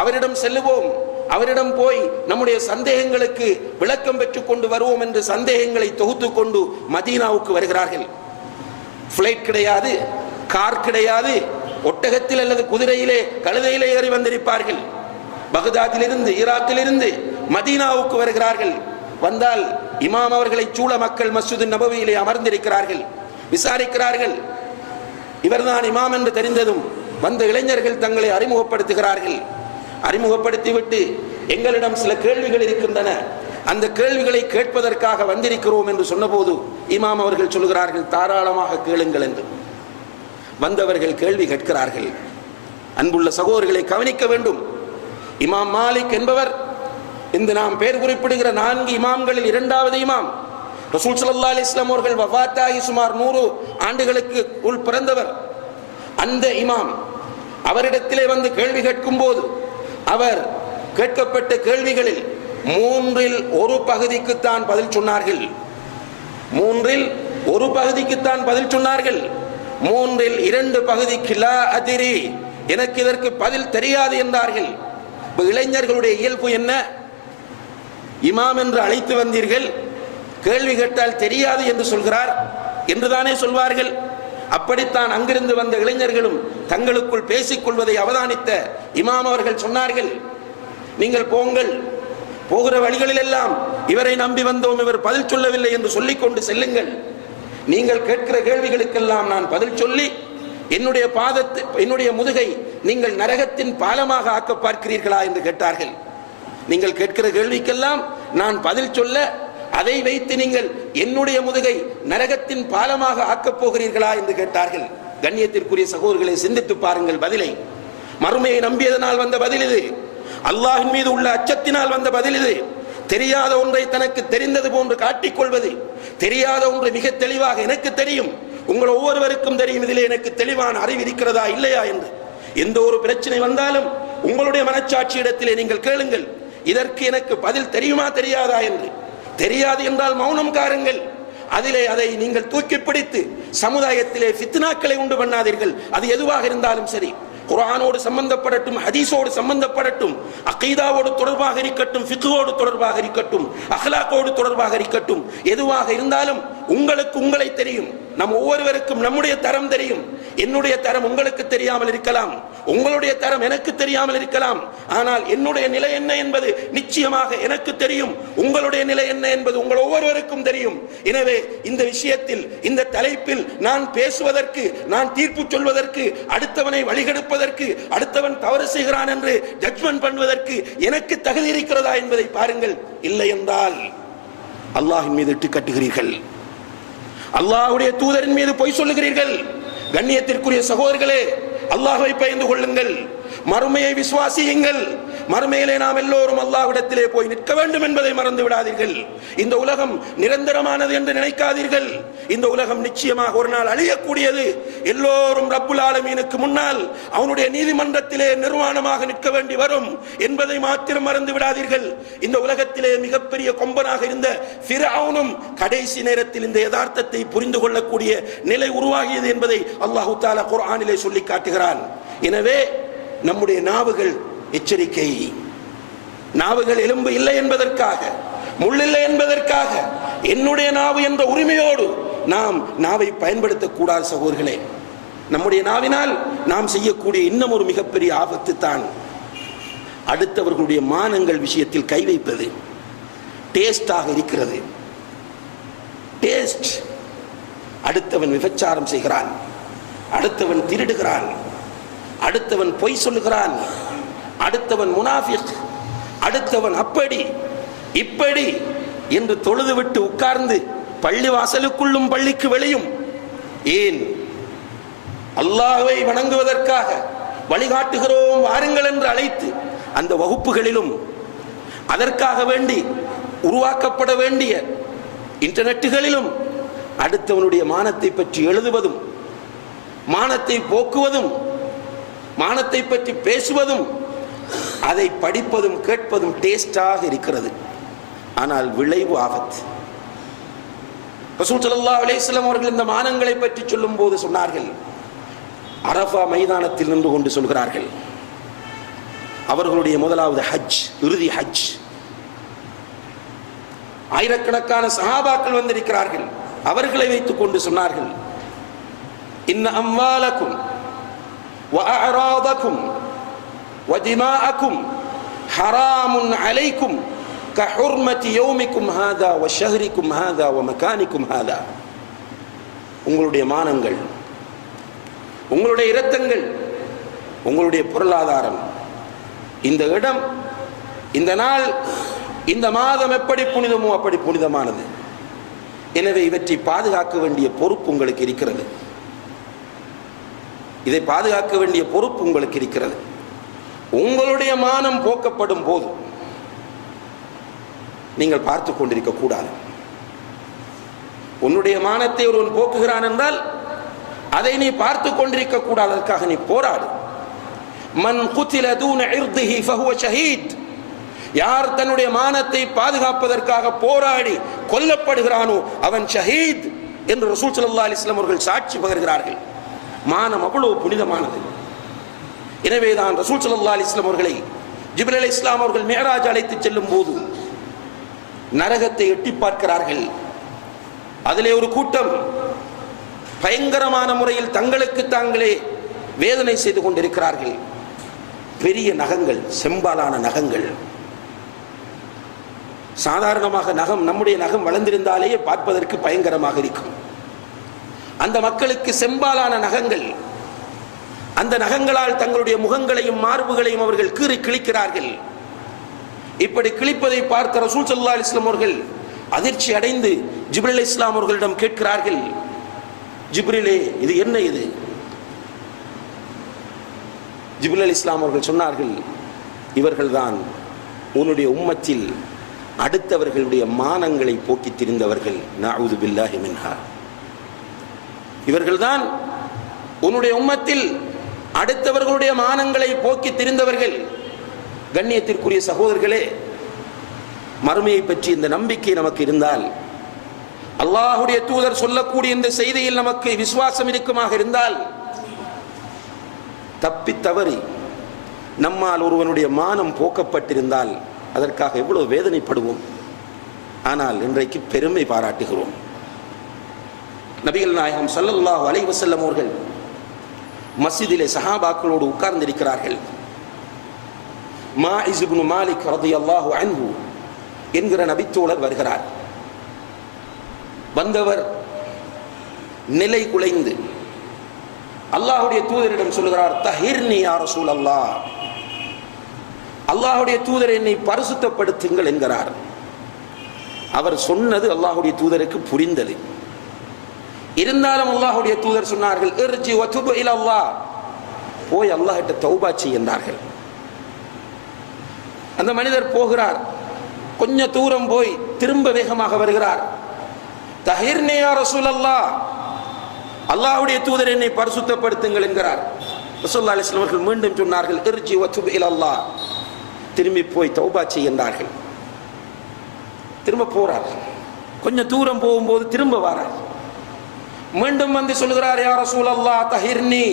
அவரிடம் செல்லுவோம், அவரிடம் போய் நம்முடைய சந்தேகங்களுக்கு விளக்கம் பெற்றுக் கொண்டு வருவோம் என்று சந்தேகங்களை தொகுத்து கொண்டு மதீனாவுக்கு வருகிறார்கள். பிளைட் கிடையாது, கார் கிடையாது, ஒட்டகத்தில் அல்லது குதிரையிலே கழுதையிலே ஏறி வந்திருப்பார்கள். பகதாதிலிருந்து ஈராக்கிலிருந்து மதீனாவுக்கு வருகிறார்கள். வந்தால் இமாம் அவர்களை சூழ மக்கள் மஸ்ஜிது நபவியிலே அமர்ந்திருக்கிறார்கள். விசாரிக்கிறார்கள். இவர்தான் இமாம் என்று தெரிந்ததும் வந்த இளைஞர்கள் தங்களை அறிமுகப்படுத்துகிறார்கள். அறிமுகப்படுத்திவிட்டு எங்களிடம் சில கேள்விகள் இருக்கின்றன, அந்த கேள்விகளை கேட்பதற்காக வந்திருக்கிறோம் என்று சொன்னபோது இமாம் அவர்கள் சொல்கிறார்கள், தாராளமாக கேளுங்கள் என்று. வந்தவர்கள் கேள்வி கேட்கிறார்கள். அன்புள்ள சகோதரர்களை கவனிக்க வேண்டும். இமாம் மாலிக் என்பவர் இந்த நாம் பெயர் குறிப்பிடுகிற 4 இமாம்களில் 2வது இமாம். ரசூல் ஸல்லல்லாஹு அலைஹி வஸல்லம் அவர்கள் வஃபாத்தாகி சுமார் 100 ஆண்டுகளுக்கு உள் பிறந்தவர். அந்த இமாம் அவரிடத்திலே வந்து கேள்வி கேட்கும் போது அவர் கேட்கப்பட்ட கேள்விகளில் 3இல் 1 பகுதிக்குத்தான் பதில் சொன்னார்கள். 3இல் 1 பகுதிக்குத்தான் பதில் சொன்னார்கள். 3இல் 2 பகுதிக்கு லா அதிரி, எனக்கு இதற்கு பதில் தெரியாது என்றார்கள். இளைஞர்களுடைய இயல்பு என்ன? இமாம் என்று அழைத்து வந்தீர்கள், கேள்வி கேட்டால் தெரியாது என்று சொல்கிறார் என்றுதானே சொல்வார்கள். அப்படித்தான் அங்கிருந்து வந்த இளைஞர்களும் தங்களுக்குள் பேசிக் கொள்வதை அவதானித்த இமாம் அவர்கள் சொன்னார்கள், நீங்கள் போங்கள், போகிற வழிகளில் எல்லாம் இவரை நம்பி வந்தோம், இவர் பதில் சொல்லவில்லை என்று சொல்லிக்கொண்டு செல்லுங்கள். நீங்கள் கேட்கிற கேள்விகளுக்கெல்லாம் நான் பதில் சொல்லி என்னுடைய முதுகை நீங்கள் நரகத்தின் பாலமாக ஆக்க பார்க்கிறீர்களா என்று கேட்டார்கள். நீங்கள் கேட்கிற கேள்விக்கெல்லாம் நான் பதில் சொல்ல, அதை வைத்து நீங்கள் என்னுடைய முதுகை நரகத்தின் பாலமாக ஆக்கப் போகிறீர்களா என்று கேட்டார்கள். கண்ணியத்திற்குரிய சகோதரர்களை சிந்தித்து பாருங்கள் பதிலை. மறுமையை நம்பியதனால் வந்த பதில் இது. அல்லாஹ்வின் மீது உள்ள அச்சத்தினால் வந்த பதில் இது. தெரியாத ஒன்றை தனக்கு தெரிந்தது போன்று காட்டிக்கொள்வது, தெரியாத ஒன்று மிக தெளிவாக எனக்கு தெரியும், உங்கள் ஒவ்வொருவருக்கும் தெரியும், இதிலே எனக்கு தெளிவான அறிவு இருக்கிறதா இல்லையா என்று. எந்த ஒரு பிரச்சனை வந்தாலும் உங்களுடைய மனச்சாட்சி இடத்திலே நீங்கள் கேளுங்கள், இதற்கு எனக்கு பதில் தெரியுமா தெரியாதா என்று. தெரியாது என்றால் மௌனம் காருங்கள். அதிலே அதை நீங்கள் தூக்கி பிடித்து சமுதாயத்திலே ஃபித்னாக்களை உண்டு பண்ணாதீர்கள். அது எதுவாக இருந்தாலும் சரி, குர்ஆனோடு சம்பந்தப்படட்டும், ஹதீஸோடு சம்பந்தப்படட்டும், அகீதாவோடு தொடர்பாக இருக்கட்டும், ஃபிக்ஹோடு தொடர்பாக இருக்கட்டும், அஹ்லாக்கோடு தொடர்பாக இருக்கட்டும், எதுவாக இருந்தாலும் உங்களுக்கு உங்களை தெரியும். நம் ஒவ்வொருவருக்கும் நம்முடைய தரம் தெரியும். என்னுடைய தரம் உங்களுக்கு தெரியாமல் இருக்கலாம், உங்களுடைய தரம் எனக்கு தெரியாமல் இருக்கலாம். ஆனால் என்னுடைய நிலை என்ன என்பது நிச்சயமாக எனக்கு தெரியும், உங்களுடைய நிலை என்ன என்பது உங்கள் ஒவ்வொருவருக்கும் தெரியும். எனவே இந்த விஷயத்தில், இந்த தலைப்பில் நான் பேசுவதற்கு, நான் தீர்ப்பு சொல்வதற்கு, அடுத்தவனை வழிகெடுப்பதற்கு, அடுத்தவன் தவறு செய்கிறான் என்று ஜட்ஜ்மென்ட் பண்ணுவதற்கு எனக்கு தகுதி இருக்கிறதா என்பதை பாருங்கள். இல்லை என்றால் அல்லாஹ்வின் மீது இட்டு கட்டுகிறீர்கள், அல்லாஹ்வுடைய தூதரின் மீது பொய் சொல்லுகிறீர்கள். கண்ணியத்திற்குரிய சகோதரர்களே, அல்லாஹ்வை பயந்து கொள்ளுங்கள், மறுமையை விசுவாசியுங்கள். மறுமையிலே நாம் எல்லோரும் அல்லாஹ்விடத்திலே போய் நிற்க வேண்டும் என்பதை மறந்து விடாதீர்கள். இந்த உலகம் நிரந்தரமானது என்று நினைக்காதீர்கள். இந்த உலகம் நிச்சயமாக ஒரு நாள் அழியக்கூடியது. எல்லோரும் ரப்புல் ஆலமீனுக்கு முன்னால் அவனுடைய நீதிமன்றத்திலே நிர்வாணமாக நிற்க வேண்டி வரும் என்பதை மாத்திரம் மறந்து விடாதீர்கள். இந்த உலகத்திலே மிகப்பெரிய கொம்பனாக இருந்த ஃபிரௌனும் கடைசி நேரத்தில் இந்த யதார்த்தத்தை புரிந்து கொள்ளக்கூடிய நிலை உருவாகியது என்பதை அல்லாஹ் தஆலா குர்ஆனிலே சொல்லி காட்டுகிறான். எனவே நம்முடைய நாவுகள் எச்சரிக்கை. நாவுகள் எலும்பு இல்லை என்பதற்காக, முள்ளில்லை என்பதற்காக என்னுடைய நாவு என்ற உரிமையோடு நாம் நாவை பயன்படுத்தக்கூடாது சகோதரர்களே. நம்முடைய நாவினால் நாம் செய்யக்கூடிய இன்னும் ஒரு மிகப்பெரிய ஆபத்து தான் அடுத்தவர்களுடைய மானங்கள் விஷயத்தில் கை வைப்பது. டேஸ்டாக இருக்கிறது, டேஸ்ட். அடுத்தவன் விபச்சாரம் செய்கிறான், அடுத்தவன் திருடுகிறான், அடுத்தவன் பொய் சொல்லுகிறான், அடுத்தவன் முனாஃபிக், அடுத்தவன் அப்படி இப்படி என்று தொழுதுவிட்டு உட்கார்ந்து பள்ளி வாசலுக்குள்ளும் பள்ளிக்கு வெளியும் ஏன் அல்லாஹ்வை வணங்குவதற்காக வழிகாட்டுகிறோம் வாருங்கள் என்று அழைத்து அந்த வகுப்புகளிலும் அதற்காக வேண்டி உருவாக்கப்பட வேண்டிய இன்டர்நெட்டுகளிலும் அடுத்தவனுடைய மானத்தை பற்றி எழுதுவதும், மானத்தை போக்குவதும், மானத்தை பற்றி பேசுவதும், அதை படிப்பதும் கேட்பதும் டேஸ்டாக இருக்கிறது. ஆனால் விளைவு ஆபத்து. ரசூல் ஸல்லல்லாஹு அலைஹி வஸல்லம் அவர்கள் இந்த மானங்களை பற்றி சொல்லும் போது சொன்னார்கள், அரஃபா மைதானத்தில் நின்று கொண்டு சொல்கிறார்கள், அவர்களுடைய முதலாவது ஹஜ், இறுதி ஹஜ். ஆயிரக்கணக்கான சஹாபாக்கள் வந்திருக்கிறார்கள். அவர்களை வைத்துக் கொண்டு சொன்னார்கள், இன்ன அம்வாலக்கும் وأعراضكم ودماءكم حرام عليكم كحرمة يومكم هذا وشهركم هذا ومكانكم هذا. உங்களுடைய மானங்கள், உங்களுடைய இரத்தங்கள், உங்களுடைய பொருளாதாரம், இந்த இடம், இந்த நாள், இந்த மாதம் எப்படி புனிதமோ அப்படி புனிதமானது. எனவே இவற்றை பாதுகாக்க வேண்டிய பொறுப்பு உங்களுக்கு இருக்கிறது. இதை பாதுகாக்க வேண்டிய பொறுப்பு உங்களுக்கு இருக்கிறது. உங்களுடைய மானம் போக்கப்படும் போது நீங்கள் பார்த்து கொண்டிருக்க கூடாது. உன்னுடைய மானத்தை ஒருவன் போக்குகிறான் என்றால் அதை நீ பார்த்து கொண்டிருக்க கூடாது. அதற்காக நீ போராடு. மன் குத்தில தூன இர்திஹி ஃபஹுவ ஷஹீத். யார் தன்னுடைய மானத்தை பாதுகாப்பதற்காக போராடி கொல்லப்படுகிறானோ அவன் ஷஹீத் என்று ரசூல் ஸல்லல்லாஹு அலைஹி வஸல்லம் அவர்கள் சாட்சி பகர்கிறார்கள். மானம் அவ்வளவு புனிதமானது. எனவேதான் ரசூல் ஸல்லல்லாஹு அலைஹி வஸல்லம் அவர்களை ஜிப்ரீல் அலைஹிஸ்ஸலாம் அவர்கள் மிஅராஜ் அழைத்து செல்லும் போது நரகத்தை எட்டி பார்க்கிறார்கள். அதிலே ஒரு கூட்டம் பயங்கரமான முறையில் தங்களுக்கு தாங்களே வேதனை செய்து கொண்டிருக்கிறார்கள். பெரிய நகங்கள், செம்பாலான நகங்கள். சாதாரணமாக நகம், நம்முடைய நகம் வளர்ந்திருந்தாலேயே பார்ப்பதற்கு பயங்கரமாக இருக்கும். அந்த மக்களுக்கு செம்பாலான நகங்கள். அந்த நகங்களால் தங்களுடைய முகங்களையும் மார்புகளையும் அவர்கள் கீறி கிழிக்கிறார்கள். இப்படி கிழிப்பதை பார்த்த ரசூல் ஸல்லல்லாஹு அலைஹி வஸல்லம் அவர்கள் அதிர்ச்சி அடைந்து ஜிப்ரீல் அலைஹிஸ்ஸலாம் அவர்களிடம் கேட்கிறார்கள், ஜிப்ரீலே இது என்ன இது? ஜிப்ரீல் அலைஹிஸ்ஸலாம் அவர்கள் சொன்னார்கள், இவர்கள்தான் உன்னுடைய உம்மத்தில் அடுத்தவர்களுடைய மானங்களை போக்கி திரிந்தவர்கள். நஅஊது பில்லாஹி மின்ஹா. இவர்கள்தான் உன்னுடைய உம்மத்தில் அடுத்தவர்களுடைய மானங்களை போக்கி திரிந்தவர்கள். கண்ணியத்திற்குரிய சகோதரர்களே, மறுமையை பற்றி இந்த நம்பிக்கை நமக்கு இருந்தால், அல்லாஹ்வுடைய தூதர் சொல்லக்கூடிய இந்த செய்தியில் நமக்கு விசுவாசம் இருக்குமாக இருந்தால், தப்பி தவறி நம்மால் ஒருவனுடைய மானம் போக்கப்பட்டிருந்தால் அதற்காக எவ்வளவு வேதனைப்படுவோம். ஆனால் இன்றைக்கு பெருமை பாராட்டுகிறோம். நபிகள் நாயகம் ஸல்லல்லாஹு அலைஹி வஸல்லம் அவர்கள் மஸ்ஜிதிலே சஹாபாக்களோடு உட்கார்ந்திருக்கிறார்கள். மாஇஸ் இப்னு மாலிக் ரலியல்லாஹு அன்ஹு என்கிற நபித்தோழர் வருகிறார். வந்தவர் நிலை குலைந்து அல்லாஹ்வுடைய தூதரிடம் சொல்கிறார், தஹிர்னி யா ரசூலல்லாஹ், அல்லாஹ்வுடைய தூதர் என்னை பரிசுத்தப்படுத்துங்கள் என்கிறார். அவர் சொன்னது அல்லாஹ்வுடைய தூதருக்கு புரிந்தது. இருந்தாலும் அல்லாஹ்வுடைய தூதர் சொன்னார்கள், இர்ஜி வதுபு இலல்லாஹ், போய் அல்லாஹ்கிட்ட தௌபா செய் என்றார்கள். அந்த மனிதர் போகிறார். கொஞ்ச தூரம் போய் திரும்ப வேகமாக வருகிறார். தஹிர்னி யா ரசூலல்லாஹ், அல்லாஹ்வுடைய தூதர் என்னை பரிசுத்தப்படுத்துங்கள் என்கிறார். ரசூலுல்லாஹி அலைஹி வஸல்லம் அவர்கள் மீண்டும் சொன்னார்கள், இர்ஜி வதுபு இலல்லாஹ், திரும்பி போய் தௌபா செய் என்றார்கள். திரும்ப போறார். கொஞ்சம் தூரம் போகும்போது திரும்ப வரார். மீண்டும் வந்து சொல்கிறார், யா ரசூலல்லாஹ் தஹிர்னி,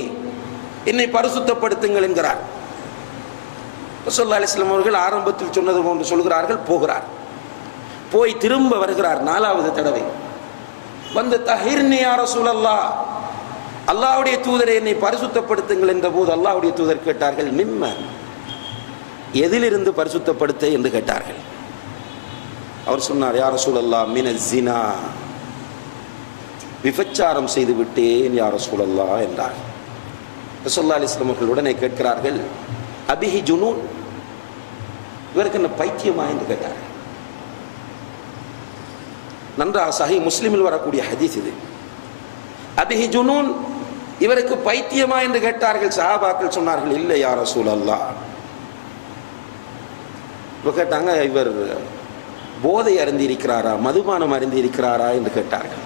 என்னை பரிசுத்தப்படுத்துங்கள் என்கிறார். ரசூலுல்லாஹி அலைஹி வஸல்லம் அவர்கள் ஆரம்பத்தில் சொன்னது போன்று சொல்கிறார்கள். போகிறார். போய் திரும்ப வருகிறார் 4வது தடவை. வந்து தஹிர்னி யா ரசூலல்லாஹ், அல்லாஹ்வுடைய தூதரை என்னை பரிசுத்தப்படுத்துங்கள் என்ற போது அல்லாஹ்வுடைய தூதர் கேட்டார்கள், மிம்ம, எதிலிருந்து பரிசுத்தப்படுத்த என்று கேட்டார்கள். அவர் சொன்னார், யா ரசூலல்லாஹ் மினஸ் ஸினா, விபச்சாரம் செய்து விட்டேன் யா ரசூலல்லாஹ் என்றார். ரசூலுல்லாஹி அலைஹி வஸல்லம் அவர்கள் உடனே கேட்கிறார்கள், அபிஹி ஜுனூன், இவருக்கு என்ன பைத்தியமா என்று கேட்டார்கள். நன்றாக சஹீஹ் முஸ்லிமில் வரக்கூடிய ஹதீஸ் இது. அபிஹி ஜுனூன், இவருக்கு பைத்தியமா என்று கேட்டார்கள். சஹாபாக்கள் சொன்னார்கள், இல்லை யா ரசூலல்லாஹ். இப்போ கேட்டாங்க, இவர் போதை அருந்தி இருக்கிறாரா, மதுபானம் அருந்தி இருக்கிறாரா என்று கேட்டார்கள்.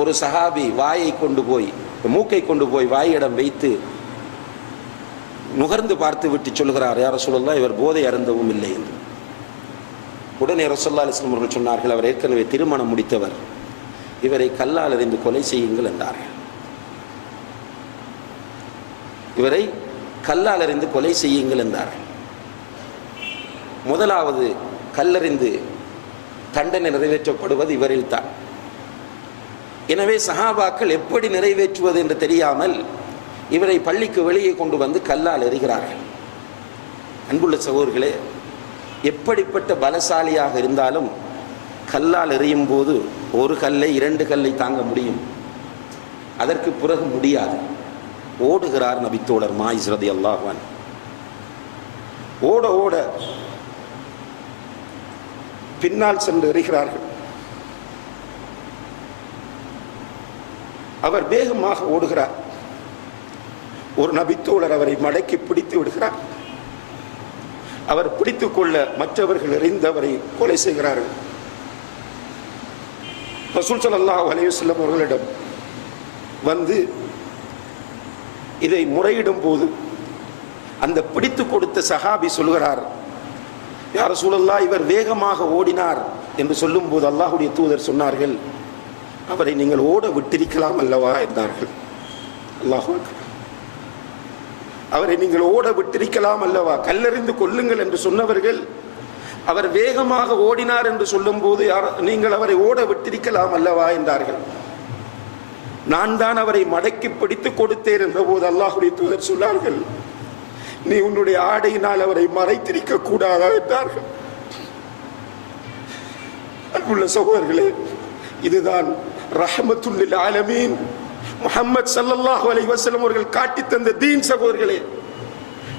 ஒரு சஹாபி வாயை கொண்டு போய், மூக்கை கொண்டு போய் வாயிடம் வைத்து நுகர்ந்து பார்த்து விட்டு சொல்கிறார், யா ரசூலல்லாஹ், இவர் போதை அருந்தவும் இல்லை என்று. உடனே ரசூலுல்லாஹி அலைஹி வஸல்லம் அவர்கள் சொன்னார்கள், அவர் ஏற்கனவே திருமணம் முடித்தவர், இவரை கல்லால் எறிந்து கொலை செய்யுங்கள் என்றார்கள். இவரை கல்லால் எறிந்து கொலை செய்யுங்கள் என்றார்கள். முதலாவது கல்லறிந்து தண்டனை நிறைவேற்றப்படுவது இவரில் தான். எனவே சஹாபாக்கள் எப்படி நிறைவேற்றுவது என்று தெரியாமல் இவரை பள்ளிக்கு வெளியே கொண்டு வந்து கல்லால் எறிகிறார்கள். அன்புள்ள சகோதரர்களே, எப்படிப்பட்ட பலசாலியாக இருந்தாலும் கல்லால் எறியும் போது ஒரு கல்லை 2 கல்லை தாங்க முடியும், அதற்கு பிறகு முடியாது. ஓடுகிறார் நபித்தோழர் மாயிஸ் ரலியல்லாஹு அன்ஹு. ஓட ஓட பின்னால் சென்று எறிகிறார்கள். அவர் வேகமாக ஓடுகிறார். ஒரு நபித்தோழர் அவரை மடக்கி பிடித்து விடுகிறார். அவர் பிடித்துக் கொள்ள மற்றவர்கள் எறிந்தவரை கொலை செய்கிறார்கள். ரசூல் ஸல்லல்லாஹு அலைஹி வஸல்லம் அவர்களிடம் வந்து இதை முறையிடும் போது அந்த பிடித்து கொடுத்த சஹாபி சொல்கிறார், யா ரசூலல்லாஹ், இவர் வேகமாக ஓடினார் என்று சொல்லும் போது அல்லாஹ்வுடைய தூதர் சொன்னார்கள், அவரை நீங்கள் ஓட விட்டிருக்கலாம் அல்லவா என்றார்கள். அல்லாஹ் அக்பர். அவரை நீங்கள் ஓட விட்டிருக்கலாம் அல்லவா, கல்லெறிந்து கொல்லுங்கள் என்று சொன்னவர்கள் அவர் வேகமாக ஓடினார் என்று சொல்லும் போது நீங்கள் அவரை ஓட விட்டிருக்கலாம் அல்லவா என்றார்கள். நான் தான் அவரை மடக்கி பிடித்து கொடுத்தேன் என்ற போது அல்லாஹ்வுடைய தூதர் சொன்னார்கள், நீ உன்னுடைய ஆடையினால் அவரை மறைத்திருக்க கூடாதா என்றார்கள். அன்புள்ள சகோதரர்களே, இதுதான் ரஹ்மத்துல் லில் ஆலமீன் முஹம்மது ஸல்லல்லாஹு அலைஹி வஸல்லம் அவர்கள் காட்டி தந்த தீன். சகோதரர்களே,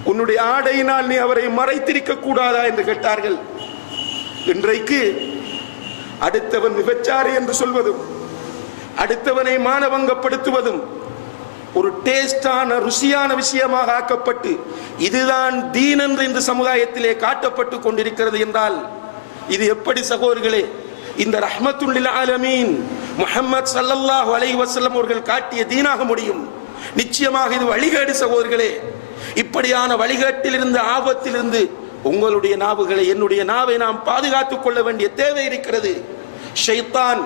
உன்னுடைய ஆடையினால் நீ அவரை மறைத்திருக்க கூடாதா என்று கேட்டார்கள். இன்றைக்கு அடுத்தவன் விபச்சாரி என்று சொல்வதும் அடுத்தவனை மானபங்கப்படுத்துவதும் ஒரு டேஸ்டான ருசியான விஷயமாக ஆக்கப்பட்டு இதுதான் தீன் என்று இந்த சமுதாயத்திலே காட்டப்பட்டு கொண்டிருக்கிறது என்றால் இது எப்படி சகோதரர்களே இந்த ரஹ்மத்துல் லில் ஆலமீன் முஹம்மது ஸல்லல்லாஹு அலைஹி வஸல்லம் அவர்கள் காட்டிய தீனாக முடியும்? நிச்சயமாக இது வழிகேடு சகோதரர்களே. இப்படியான வழிகேட்டிலிருந்து, ஆபத்திலிருந்து உங்களுடைய நாவுகளை, என்னுடைய நாவை நாம் பாதுகாத்துக் கொள்ள வேண்டிய தேவை இருக்கிறது. ஷைத்தான்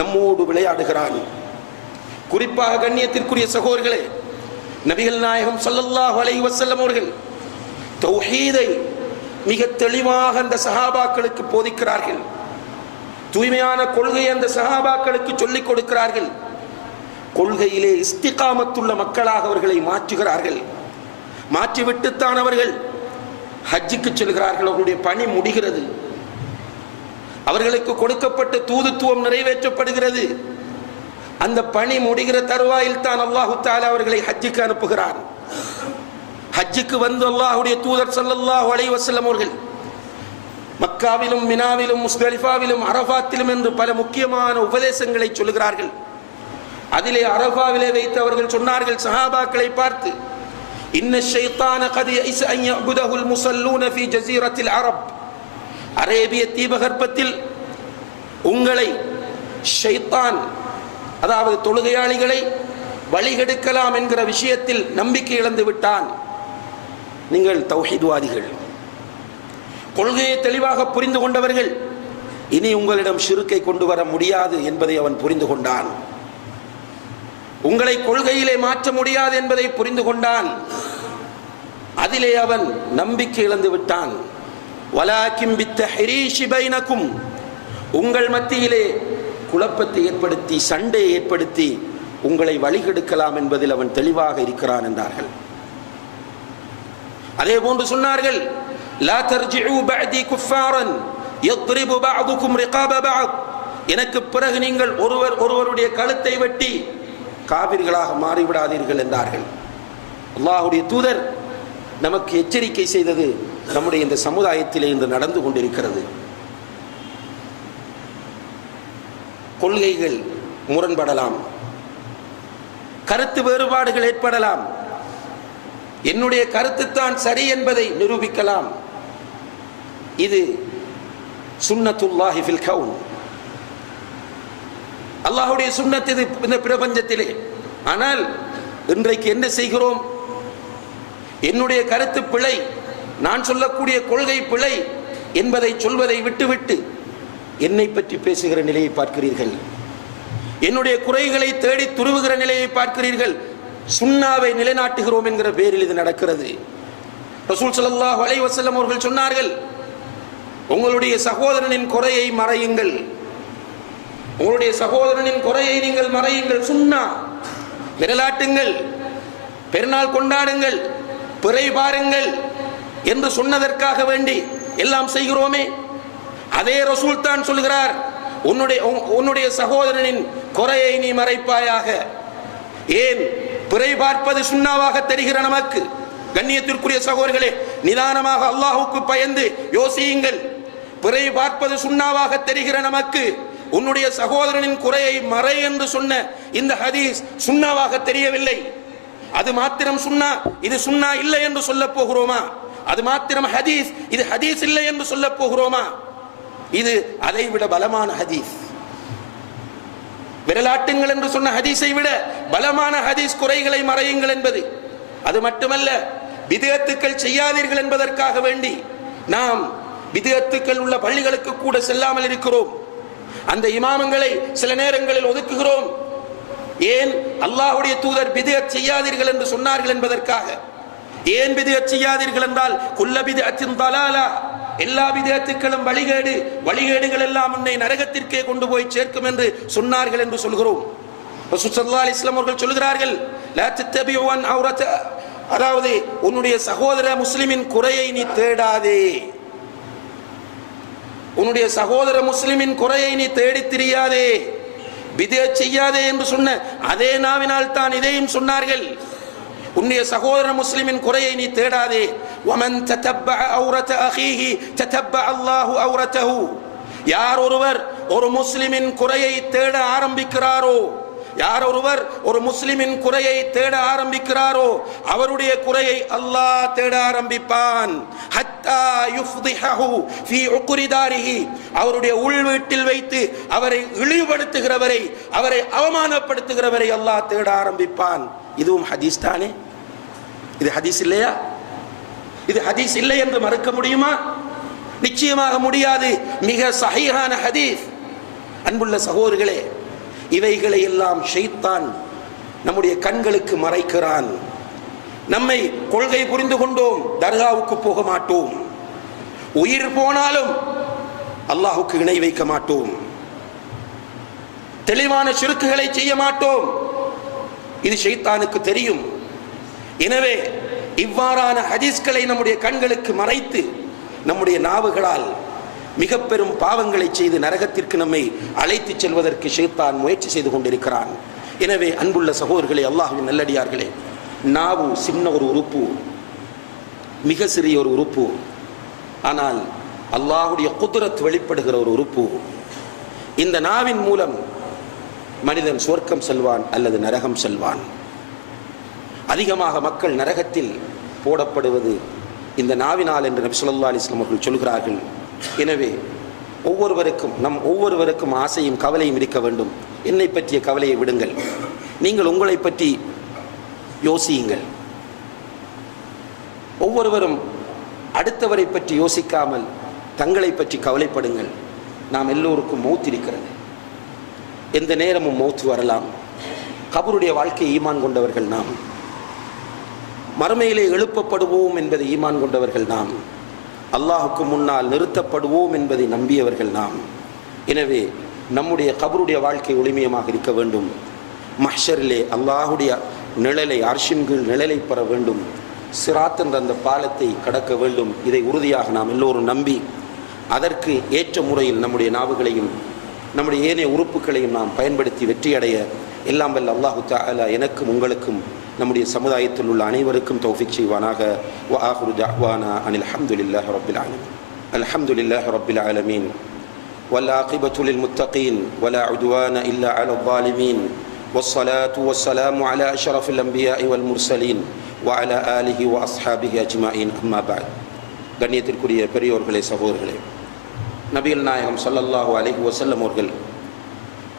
நம்மோடு விளையாடுகிறான். குறிப்பாக கண்ணியத்திற்குரிய சகோதரர்களே, நபிகள் நாயகம் ஸல்லல்லாஹு அலைஹி வஸல்லம் அவர்கள் தௌஹீதை மிக தெளிவாக அந்த சஹாபாக்களுக்கு போதிக்கிறார்கள். தூய்மையான கொள்கையை அந்த சஹாபாக்களுக்கு சொல்லிக் கொடுக்கிறார்கள். கொள்கையிலே இஸ்திகாமத்துள்ள மக்களாக அவர்களை மாற்றுகிறார்கள். மாற்றிவிட்டுத்தான் அவர்கள் ஹஜ்ஜுக்கு செல்கிறார்கள். அவர்களுடைய பணி முடிகிறது. அவர்களுக்கு கொடுக்கப்பட்ட தூதுத்துவம் நிறைவேற்றப்படுகிறது. அந்த பணி முடிகிற தருவாயில் தான் அல்லாஹு தஆலா அவர்களை ஹஜ்ஜுக்கு அனுப்புகிறார். ஹஜ்ஜுக்கு வந்து அல்லாஹ்வுடைய தூதர் ஸல்லல்லாஹு அலைஹி வஸல்லம் அவர்கள் மக்காவிலும் மினாவிலும் முஸ்தலிஃபாவிலும் அரஃபாத்திலும் என்று பல முக்கியமான உபதேசங்களை சொல்கிறார்கள். அதிலே அரஃபாவிலே வைத்து அவர்கள் சொன்னார்கள் சஹாபாக்களை பார்த்து, இன்ன ஷைத்தான கத் யஇஸ அன் யஅபுதஹுல் முஸல்லூன ஃபீ ஜஸீரத்தில் அரப், அரேபிய தீபகற்பத்தில் உங்களை ஷைத்தான், அதாவது தொழுகையாளிகளை வழிகெடுக்கலாம் என்கிற விஷயத்தில் நம்பிக்கை இழந்து விட்டான். நீங்கள் தௌஹீத்வாதிகள், கொள்கையை தெளிவாக புரிந்து கொண்டவர்கள், இனி உங்களிடம் ஷிர்க்கை கொண்டு வர முடியாது என்பதை அவன் புரிந்து கொண்டான். உங்களை கொள்கையிலே மாற்ற முடியாது என்பதை புரிந்து கொண்டான். அதிலே அவன் நம்பிக்கை இழந்து விட்டான். வலாக்கின் பித்தஹ்ரீஷி பைனக்கும், உங்கள் மத்தியிலே குழப்பத்தை ஏற்படுத்தி சண்டையை ஏற்படுத்தி உங்களை வழிகெடுக்கலாம் என்பதில் அவன் தெளிவாக இருக்கிறான் என்றார்கள். அதே போன்று சொன்னார்கள், லா தர்ஜிஉ பஅதி குஃபாரன் யத்ரிபு பஅதுக்கும் ரிகாப பஅத், எனக்கு பிறகு நீங்கள் ஒருவருடைய கழுத்தை வெட்டி காபிர்களாக மாறிவிடாதீர்கள் என்றார்கள். அல்லாஹ்வுடைய தூதர் நமக்கு எச்சரிக்கை செய்தது நம்முடைய இந்த சமுதாயத்திலே இன்று நடந்து கொண்டிருக்கிறது. கொள்கைகள் முரண்படலாம், கருத்து வேறுபாடுகள் ஏற்படலாம், என்னுடைய கருத்து தான் சரி என்பதை நிரூபிக்கலாம். இது சுன்னத்துல்லாஹி ஃபில் கவுன், அல்லாஹ்வுடைய சுன்னத் இது இந்த பிரபஞ்சத்திலே. ஆனால் இன்றைக்கு என்ன செய்கிறோம்? என்னுடைய கருத்து பிழை, நான் சொல்லக்கூடிய கொள்கை பிழை என்பதை சொல்வதை விட்டுவிட்டு என்னை பற்றி பேசுகிற நிலையை பார்க்கிறீர்கள். என்னுடைய குறைகளை தேடி துருவுகிற நிலையை பார்க்கிறீர்கள். சுன்னாவை நிலைநாட்டுகிறோம் என்கிற பேரில் இது நடக்கிறது. ரசூல் ஸல்லல்லாஹு அலைஹி வஸல்லம் அவர்கள் சொன்னார்கள், உங்களுடைய சகோதரனின் குறையை மறையுங்கள், உங்களுடைய சகோதரனின் குறையை நீங்கள் மறையுங்கள். சுன்னா, விரலாட்டுங்கள், பெருநாள் கொண்டாடுங்கள், பிறை பாருங்கள் என்று சொன்னதற்காக வேண்டி எல்லாம் செய்கிறோமே. அதே ரசூல் தான் சொல்கிறார், உன்னுடைய சகோதரனின் குறையை நீ மறைப்பாயாக. ஏன்? பிறை பார்ப்பது சுன்னாவாக தெரிகிற நமக்கு. கண்ணியத்திற்குரிய சகோதரர்களே, நிதானமாக அல்லாஹ்வுக்கு பயந்து யோசியுங்கள். பிறை பார்ப்பது சுன்னாவாக தெரிகிற நமக்கு உன்னுடைய சகோதரனின் குறையை மறை என்று சொன்ன இந்த ஹதீஸ் சுன்னாவாக தெரியவில்லை. அது மாத்திரம் சுன்னா, இது சுன்னா இல்லை என்று சொல்ல போகிறோமா? அது மாத்திரம் ஹதீஸ், இது ஹதீஸ் இல்லை என்று சொல்ல போகிறோமா? இது அதை விட பலமான ஹதீஸ். விரலாட்டுங்கள் என்று சொன்ன ஹதீஸை விட பலமான ஹதீஸ் குறைகளை மறையுங்கள் என்பது. அது மட்டுமல்ல, பித்அத்துக்கள் செய்யாதீர்கள் என்பதற்காக வேண்டி நாம் பித்அத்துக்கள் உள்ள பள்ளிகளுக்கு கூட செல்லாமல் இருக்கிறோம். அந்த இமாமங்களை சில நேரங்களில் ஒதுக்குகிறோம். ஏன்? அல்லாஹ்வுடைய தூதர் பித்அத் செய்யாதீர்கள் என்று சொன்னார்கள் என்பதற்காக. ஏன் பித்அத் செய்யாதீர்கள் என்றால், குல்ல பித்அத்தின் தலாலா, எல்லா பித்அத்துக்களும் வழிகேடு, வழிகேடுகள் எல்லாம் உன்னை நரகத்திற்கே கொண்டு போய் சேர்க்கும் என்று சொன்னார்கள் என்று சொல்கிறோம். ரசூல் ஸல்லல்லாஹு அலைஹி வஸல்லம் அவர்கள் சொல்கிறார்கள், லா தத்தபிஉ அன் அவ்ரத, அதாவது உன்னுடைய சகோதர முஸ்லிமின் குறையை நீ தேடாதே, உன்னுடைய சகோதர முஸ்லிமின் குறையை நீ தேடி திரியாதே, பித்அத் செய்யாதே என்று சொன்ன அதே நாவினால் தான் இதையும் சொன்னார்கள். உன்னுடைய சகோதர முஸ்லிமின் குறையை நீ தேடாதே. வமன் ததப்பஅ அவ்ரத அஹீஹி ததப்பஅ அல்லாஹு அவ்ரதஹு, யார் ஒருவர் ஒரு முஸ்லிமின் குறையை தேட ஆரம்பிக்கிறாரோ, யார் ஒருவர் ஒரு முஸ்லிமின் குறையை தேட ஆரம்பிக்கிறாரோ அவருடைய குறையை அல்லாஹ் தேட ஆரம்பிப்பான். ஹத்தா யுஃதிஹஹு ஃபீ உக்ரிதாரிஹி, அவருடைய உள் வீட்டில் வைத்து அவரை இழிவுபடுத்துகிறவரை, அவரை அவமானப்படுத்துகிறவரை அல்லாஹ் தேட ஆரம்பிப்பான். இதுவும் ஹதீஸ் தானே? இது ஹதீஸ் இல்லையா? இது ஹதீஸ் இல்லை என்று மறுக்க முடியுமா? நிச்சயமாக முடியாது. மிக சஹீஹான ஹதீஸ். அன்புள்ள சகோதரர்களே, இவைகளை எல்லாம் ஷைத்தான் நம்முடைய கண்களுக்கு மறைக்கிறான். நம்மை கொள்கை புரிந்து கொண்டோம், தர்காவுக்கு போக மாட்டோம், உயிர் போனாலும் அல்லாஹுக்கு இணை வைக்க மாட்டோம், தெளிவான ஷிர்க்குகளை செய்ய மாட்டோம். இது ஷைத்தானுக்கு தெரியும். எனவே இவ்வாறான ஹதீஸ்களை நம்முடைய கண்களுக்கு மறைத்து நம்முடைய நாவுகளால் மிக பெரும் பாவங்களை செய்து நரகத்திற்கு நம்மை அழைத்து செல்வதற்கு ஷைத்தான் முயற்சி செய்து கொண்டிருக்கிறான். எனவே அன்புள்ள சகோதரர்களே, அல்லாஹ்வின் நல்லடியார்களே, நாவு சின்ன ஒரு உறுப்பு, மிக சிறிய ஒரு உறுப்பு. ஆனால் அல்லாஹ்வுடைய குத்ரத் வெளிப்படுகிற ஒரு உறுப்பு. இந்த நாவின் மூலம் மனிதன் சொர்க்கம் செல்வான் அல்லது நரகம் செல்வான். அதிகமாக மக்கள் நரகத்தில் போடப்படுவது இந்த நாவினால் என்று நபி ஸல்லல்லாஹு அலைஹி வஸல்லம் அவர்கள் சொல்கிறார்கள். எனவே நம் ஒவ்வொருவருக்கும் ஆசையும் கவலையும் இருக்க வேண்டும். என்னை பற்றிய கவலையை விடுங்கள், நீங்கள் உங்களை பற்றி யோசியுங்கள். ஒவ்வொருவரும் அடுத்தவரை பற்றி யோசிக்காமல் தங்களை பற்றி கவலைப்படுங்கள். நாம் எல்லோருக்கும் மௌத் இருக்கிறது, எந்த நேரமும் மௌத் வரலாம். கபருடைய வாழ்க்கையை ஈமான் கொண்டவர்கள் நாம். மறுமையிலே எழுப்பப்படுவோம் என்பதை ஈமான் கொண்டவர்கள் நாம். அல்லாஹுக்கு முன்னால் நிறுத்தப்படுவோம் என்பதை நம்பியவர்கள் நாம். எனவே நம்முடைய கபருடைய வாழ்க்கை ஒளிமயமாக இருக்க வேண்டும். மஹ்ஷரிலே அல்லாஹுடைய நிழலை, அர்ஷின் கீழ் நிழலை பெற வேண்டும். சிராத் என்ற அந்த பாலத்தை கடக்க வேண்டும். இதை உறுதியாக நாம் எல்லோரும் நம்பி அதற்கு ஏற்ற முறையில் நம்முடைய நாவுகளையும் நம்முடைய ஏனைய உறுப்புகளையும் நாம் பயன்படுத்தி வெற்றியடைய எல்லாம் வல்ல அல்லாஹு தஆலா எனக்கும் உங்களுக்கும் நம்முடைய சமுதாயத்தில் உள்ள அனைவருக்கும் தௌஃபீக் செய்வானாக. வ ஆகிரு தஅவானா அனில் ஹம்துலில்லாஹி ரப்பில் ஆலமீன். அல்ஹம்துலில்லாஹி ரப்பில் ஆலமீன் வல் ஆகிபத்து லில் முத்தகீன் வலா உத்வான இல்லா அலல் ஸாலிமீன் வஸ்ஸலாத்து வஸ்ஸலாமு அலா அஷ்ரஃபில் அன்பியாஇ வல் முர்ஸலீன் வ அலா ஆலிஹி வ அஸ்ஹாபிஹி அஜ்மஈன். அம்மா பஅத். கண்ணியத்திற்குரிய பெரியோர்களே, சகோதரர்களே, நபிகள் நாயகம் ஸல்லல்லாஹு அலைஹி வஸல்லம் அவர்கள்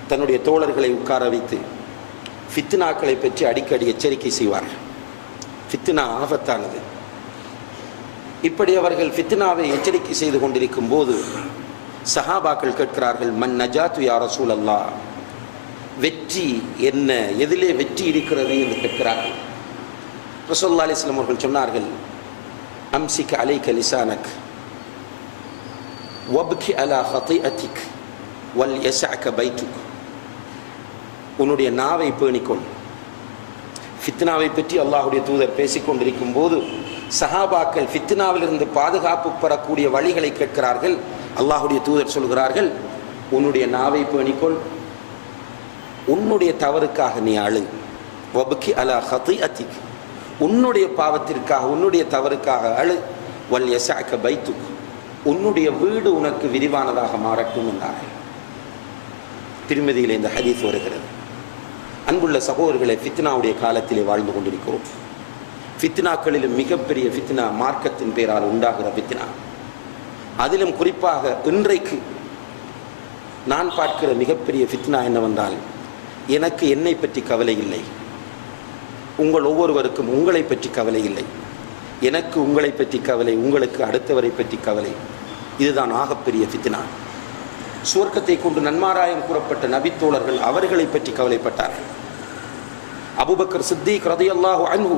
தன்னுடைய தோழர்களை உட்கார வைத்து ஃபித்னாக்களை பற்றி அடிக்கடி எச்சரிக்கை செய்வார்கள். ஃபித்னா ஆபத்தானது. இப்படி அவர்கள் ஃபித்னாவை எச்சரிக்கை செய்து கொண்டிருக்கும் போது சஹாபாக்கள் கேட்கிறார்கள், மன் நஜாத்து யா ரசூலல்லாஹ், வெற்றி என்ன, எதிலே வெற்றி இருக்கிறது என்று கேட்கிறார்கள். ரசூலுல்லாஹி அலைஹி வஸல்லம் அவர்கள் சொன்னார்கள், அம்சிக் அலைக லிசானக் வப்கி அலா ஹதீஅதிக் வல் யஸஅக பைத்துக். உன்னுடைய நாவை பேணிக்கொள். ஃபித்னாவை பற்றி அல்லாஹுடைய தூதர் பேசிக்கொண்டிருக்கும் போது சஹாபாக்கள் ஃபித்னாவிலிருந்து பாதுகாப்பு பெறக்கூடிய வழிகளை கேட்கிறார்கள். அல்லாஹுடைய தூதர் சொல்கிறார்கள், உன்னுடைய நாவை பேணிக்கொள், உன்னுடைய தவறுக்காக நீ அழு. வப்கி அலா ஹதீஅதிக், உன்னுடைய பாவத்திற்காக, உன்னுடைய தவறுக்காக அழு. வல் யஸஅக பைத்துக், உன்னுடைய வீடு உனக்கு விரிவானதாக மாறட்டும் என்றார்கள். திருமதியில் இந்த ஹதீஸ் வருகிறது. அன்புள்ள சகோதரர்களை, ஃபித்னாவுடைய காலத்திலே வாழ்ந்து கொண்டிருக்கிறோம். ஃபித்னாக்களிலும் மிகப்பெரிய ஃபித்னா மார்க்கத்தின் பெயரால் உண்டாகிற ஃபித்னா. அதிலும் குறிப்பாக இன்றைக்கு நான் பார்க்கிற மிகப்பெரிய ஃபித்னா என்னவென்றால், எனக்கு என்னை பற்றி கவலை இல்லை, உங்கள் ஒவ்வொருவருக்கும் உங்களை பற்றி கவலை இல்லை. எனக்கு உங்களை பற்றி கவலை, உங்களுக்கு அடுத்தவரை பற்றி கவலை. இதுதான் ஆகப்பெரிய ஃபித்னா. சுவர்க்கத்தை கொண்டு நன்மாராயம் கூறப்பட்ட நபித்தோழர்கள் அவர்களை பற்றி கவலைப்பட்டார்கள். அபூபக்கர் சித்தீக் ரலியல்லாஹு அன்ஹு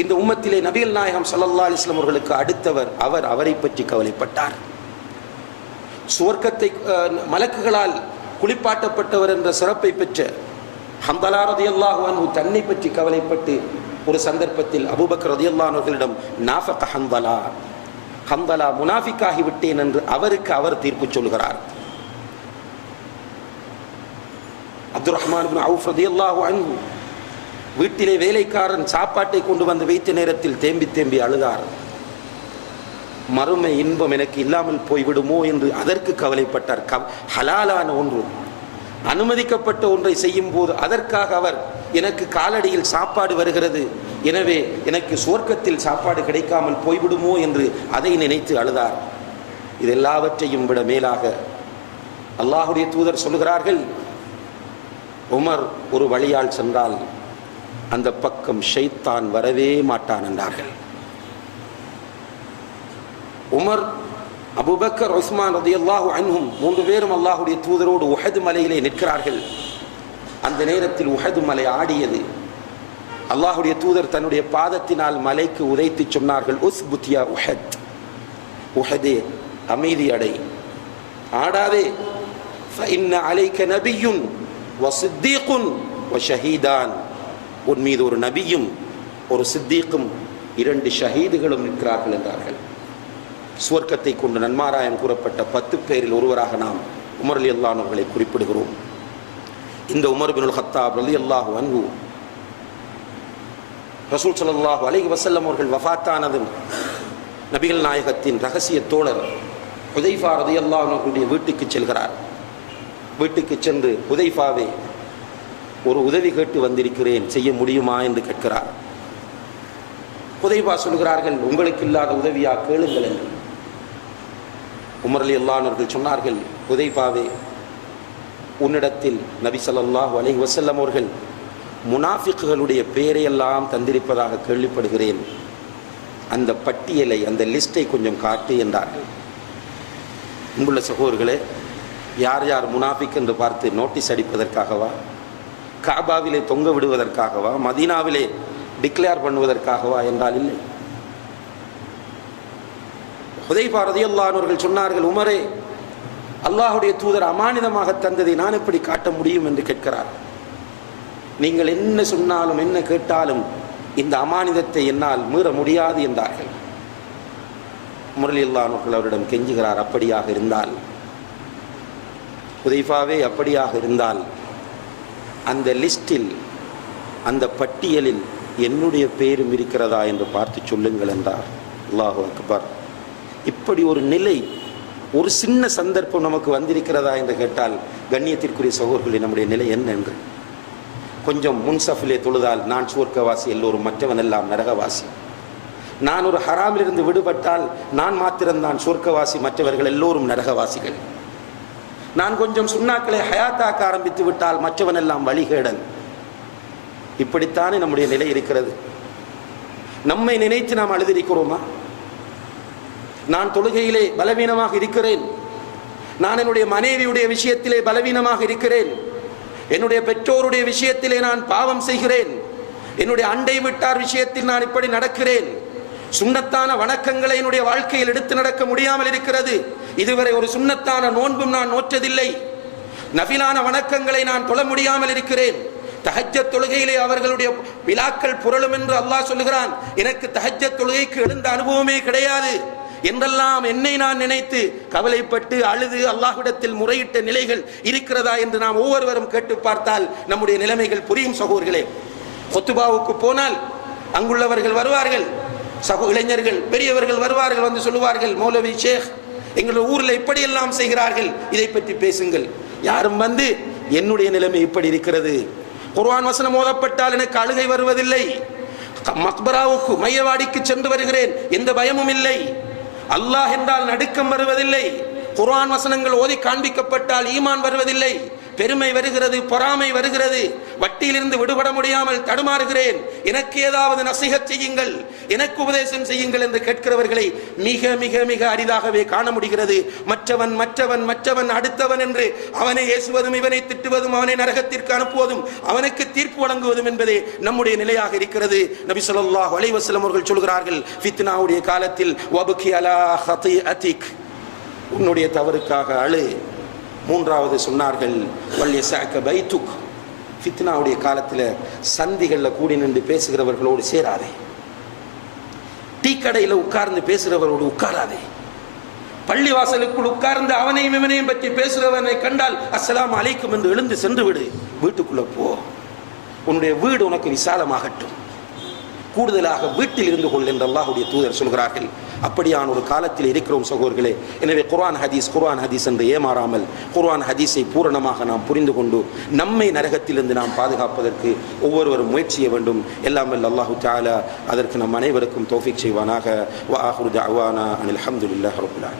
இந்த உம்மத்திலே நபிகள் நாயகம் ஸல்லல்லாஹு அலைஹி வஸல்லம் அவர்களுக்கு அடுத்தவர். அவரை பற்றி கவலைப்பட்டார். சுவர்க்கத்தை மலக்குகளால் குளிப்பாட்டப்பட்டவர் என்ற சிறப்பை பெற்ற ஹந்தலா ரலியல்லாஹு அன்ஹு தன்னை பற்றி கவலைப்பட்டு ஒரு சந்தர்ப்பத்தில் அபூபக்கர் ரலியல்லாஹு அன்ஹு அவர்களிடம் நாஃபக ஹந்தலா முனாஃபிக்காகி விட்டேன் என்று அவருக்கு அவர் தீர்ப்பு சொல்கிறார். அப்துர் ரஹ்மான் இப்னு அவுஃப் ரலியல்லாஹு அன்ஹு வீட்டிலே வேலைக்காரன் சாப்பாட்டை கொண்டு வந்து வைத்த நேரத்தில் தேம்பி தேம்பி அழுதார். மறுமை இன்பம் எனக்கு இல்லாமல் போய்விடுமோ என்று அதற்கு கவலைப்பட்டார். ஹலாலான ஒன்று, அனுமதிக்கப்பட்ட ஒன்றை செய்யும் போது அதற்காக அவர், எனக்கு காலடியில் சாப்பாடு வருகிறது, எனவே எனக்கு சுவர்க்கத்தில் சாப்பாடு கிடைக்காமல் போய்விடுமோ என்று அதை நினைத்து அழுதார். இது எல்லாவற்றையும் விட மேலாக அல்லாஹுடைய தூதர் சொல்கிறார்கள், உமர் ஒரு வழியால் சென்றால் அந்த பக்கம் ஷைத்தான் வரவே மாட்டான் என்றார்கள். உமர், அபூபக்கர், உஸ்மான் ரலியல்லாஹு அன்ஹும் மூன்று பேரும் அல்லாஹுடைய தூதரோடு உஹது மலையிலே நிற்கிறார்கள். அந்த நேரத்தில் உஹது மலை ஆடியது. அல்லாஹுடைய தூதர் தன்னுடைய பாதத்தினால் மலைக்கு உதைத்து சொன்னார்கள், உஸ்புத் யா உஹத், உஹதே அமைதி அடை, ஆடாதே. ஃபஇன்ன அலைக நபியுன் வசித்தீகுன் வஷஹீதான், உன் மீது ஒரு நபியும் ஒரு சித்தீக்கும் 2 ஷஹீதுகளும் இருக்கிறார்கள் என்றார்கள். சுவர்க்கத்தை கொண்டு நன்மாராயம் கூறப்பட்ட 10 பேரில் ஒருவராக நாம் உமர் ரலியல்லாஹு அன்ஹு அவர்களை குறிப்பிடுகிறோம். இந்த உமர் பின் அல்-கத்தாப் ரலியல்லாஹு அன்ஹு ரசூல் ஸல்லல்லாஹு அலைஹி வஸல்லம் அவர்கள் வஃபாத்தானதும் நபிகள் நாயகத்தின் ரகசிய தோழர் ஹுதைஃபா ரலியல்லாஹு அன்ஹு அவர்களுடைய வீட்டுக்கு செல்கிறார். வீட்டுக்கு சென்று, ஹுதைஃபாவே, ஒரு உதவி கேட்டு வந்திருக்கிறேன், செய்ய முடியுமா என்று கேட்கிறார். ஹுதைஃபா சொல்கிறார்கள், உங்களுக்கு இல்லாத உதவியா, கேளுங்கள் என்று. உமர் ரலியல்லாஹு அன்ஹு அவர்கள் சொன்னார்கள், ஹுதைஃபாவே, உன்னிடத்தில் நபி ஸல்லல்லாஹு அலைஹி வஸல்லம் அவர்கள் முனாஃபிக்குகளுடைய பெயரையெல்லாம் தந்திருப்பதாக கேள்விப்படுகிறேன். அந்த பட்டியலை, அந்த லிஸ்டை கொஞ்சம் காட்டு என்றார்கள். அன்புள்ள சகோதரர்களே, யார் யார் முனாஃபிக் என்று பார்த்து நோட்டீஸ் அடிப்பதற்காகவா, காபாவிலே தொங்க விடுவதற்காகவா, மதீனாவிலே டிக்ளேர் பண்ணுவதற்காகவா என்றால் இல்லை. ஹுதைஃபா ரலியல்லாஹு அன்ஹு அவர்கள் சொன்னார்கள், உமரே, அல்லாஹ்வுடைய தூதர் அமானிதமாக தந்ததை நான் எப்படி காட்ட முடியும் என்று கேட்கிறார். நீங்கள் என்ன சொன்னாலும் என்ன கேட்டாலும் இந்த அமானிதத்தை என்னால் மீற முடியாது என்றார்கள். உமர் ரலியல்லாஹு அன்ஹு அவரிடம் கெஞ்சுகிறார், அப்படியாக இருந்தால், ஹுதைஃபாவே, அப்படியாக இருந்தால் அந்த லிஸ்டில், அந்த பட்டியலில் என்னுடைய பெயரும் இருக்கிறதா என்று பார்த்து சொல்லுங்கள் என்றார். அல்லாஹு அக்பர். இப்படி ஒரு நிலை, ஒரு சின்ன சந்தர்ப்பம் நமக்கு வந்திருக்கிறதா என்று கேட்டால், கண்ணியத்திற்குரிய சகோதரர்களே, நம்முடைய நிலை என்ன என்று கொஞ்சம் முன்சஃபிலே தொழுதால் நான் சுவர்க்கவாசி, எல்லோரும் மற்றவன் எல்லாம் நரகவாசி. நான் ஒரு ஹராமிலிருந்து விடுபட்டால் நான் மாத்திரம்தான் சுவர்க்கவாசி, மற்றவர்கள் எல்லோரும் நரகவாசிகள். நான் கொஞ்சம் சுண்ணாக்களை ஹயாத்தாக்க ஆரம்பித்து விட்டால் மற்றவன் எல்லாம் வழிகேடன். இப்படித்தானே நம்முடைய நிலை இருக்கிறது. நம்மை நினைத்து நாம் அழுதிருக்கிறோமா? நான் தொழுகையிலே பலவீனமாக இருக்கிறேன், நான் என்னுடைய மனைவியுடைய விஷயத்திலே பலவீனமாக இருக்கிறேன், என்னுடைய பெற்றோருடைய விஷயத்திலே நான் பாவம் செய்கிறேன், என்னுடைய அண்டை வீட்டார் விஷயத்தில் நான் இப்படி நடக்கிறேன், சுன்னத்தான வணக்கங்களை என்னுடைய வாழ்க்கையில் எடுத்து நடக்க முடியாமல் இருக்கிறது, இதுவரை ஒரு சுன்னத்தான நோன்பும் நான் நோற்றதில்லை, நஃபிலான வணக்கங்களை நான் தொழ முடியாமல் இருக்கிறேன், தஹஜ்ஜத் தொழுகையிலே அவர்களுடைய விழாக்கள் புரளும் என்று அல்லாஹ் சொல்லுகிறான், எனக்கு தஹஜ்ஜத் தொழுகைக்கு எழுந்த அனுபவமே கிடையாது என்றெல்லாம் என்னை நான் நினைத்து கவலைப்பட்டு அழுது அல்லாஹ்விடத்தில் முறையிட்ட நிலைகள் இருக்கிறதா என்று நாம் ஒவ்வொருவரும் கேட்டு பார்த்தால் நம்முடைய நிலைமைகள் புரியும். சகோதரர்களே, கொத்துபாவுக்கு போனால் அங்குள்ளவர்கள் வருவார்கள், இளைஞர்கள் பெரியவர்கள் வருவார்கள், வந்து சொல்லுவார்கள், மௌலவி ஷேக், எங்களுடைய ஊரில் இப்படியெல்லாம் செய்கிறார்கள், இதை பற்றி பேசுங்கள். யாரும் வந்து என்னுடைய நிலைமை இப்படி இருக்கிறது, குர்ஆன் வசனம் ஓதப்பட்டால் எனக்கு அழுகை வருவதில்லை, மக்பராவுக்கு மையவாடிக்கு சென்று வருகிறேன், எந்த பயமும் இல்லை, அல்லாஹ் என்றால் நடுக்கம் வருவதில்லை, குர்ஆன் வசனங்கள் ஓதி காண்பிக்கப்பட்டால் ஈமான் வருவதில்லை, பெருமை வருகிறது, பொறாமை வருகிறது, வட்டியிலிருந்து விடுபட முடியாமல் தடுமாறுகிறேன், எனக்கு ஏதாவது நசீஹத் செய்யுங்கள், எனக்கு உபதேசம் செய்யுங்கள் என்று கேட்கிறவர்களை மிக மிக மிக அரிதாகவே காண முடிகிறது. மற்றவன் மற்றவன் மற்றவன் அடுத்தவன் என்று அவனை ஏசுவதும் இவனை திட்டுவதும் அவனை நரகத்திற்கு அனுப்புவதும் அவனுக்கு தீர்ப்பு வழங்குவதும் என்பதே நம்முடைய நிலையாக இருக்கிறது. நபி ஸல்லல்லாஹு அலைஹி வஸல்லம் அவர்கள் சொல்கிறார்கள், ஃபித்னாவுடைய காலத்தில் வபுகி அலா ஹதீஅதிக், உன்னுடைய தவறுக்காக அழு. மூன்றாவது சொன்னார்கள், வல்யஸஅக பைதுக், ஃபித்னாவுடைய காலத்தில் சந்திகளில் கூடி நின்று பேசுகிறவர்களோடு சேராதே, டீ கடையில் உட்கார்ந்து பேசுகிறவரோடு உட்காராதே, பள்ளிவாசலுக்குள் உட்கார்ந்து அவனையும் இவனையும் பற்றி பேசுகிறவனை கண்டால் அஸ்ஸலாமு அலைக்கும் என்று எழுந்து சென்று விடு, வீட்டுக்குள்ள போ, உன்னுடைய வீடு உனக்கு விசாலமாகட்டும், கூடுதலாக வீட்டில் இருந்து கொள் என்று அல்லாஹ்வுடைய தூதர் சொல்கிறார்கள். அப்படியான ஒரு காலத்தில் இருக்கிறோம் சகோதரர்களே. எனவே குர்ஆன் ஹதீஸ் என்று ஏமாறாமல் குர்ஆன் ஹதீஸை பூரணமாக நாம் புரிந்து கொண்டு நம்மை நரகத்திலிருந்து நாம் பாதுகாப்பதற்கு ஒவ்வொருவரும் முயற்சிய வேண்டும். எல்லாம் வல்ல அல்லாஹு தஆலா அதற்கு நம் அனைவருக்கும் தௌஃபீக் செய்வானாக. வ ஆகிரு தஅவானா அனில் ஹம்துலில்லாஹி ரப்பில் ஆலமீன்.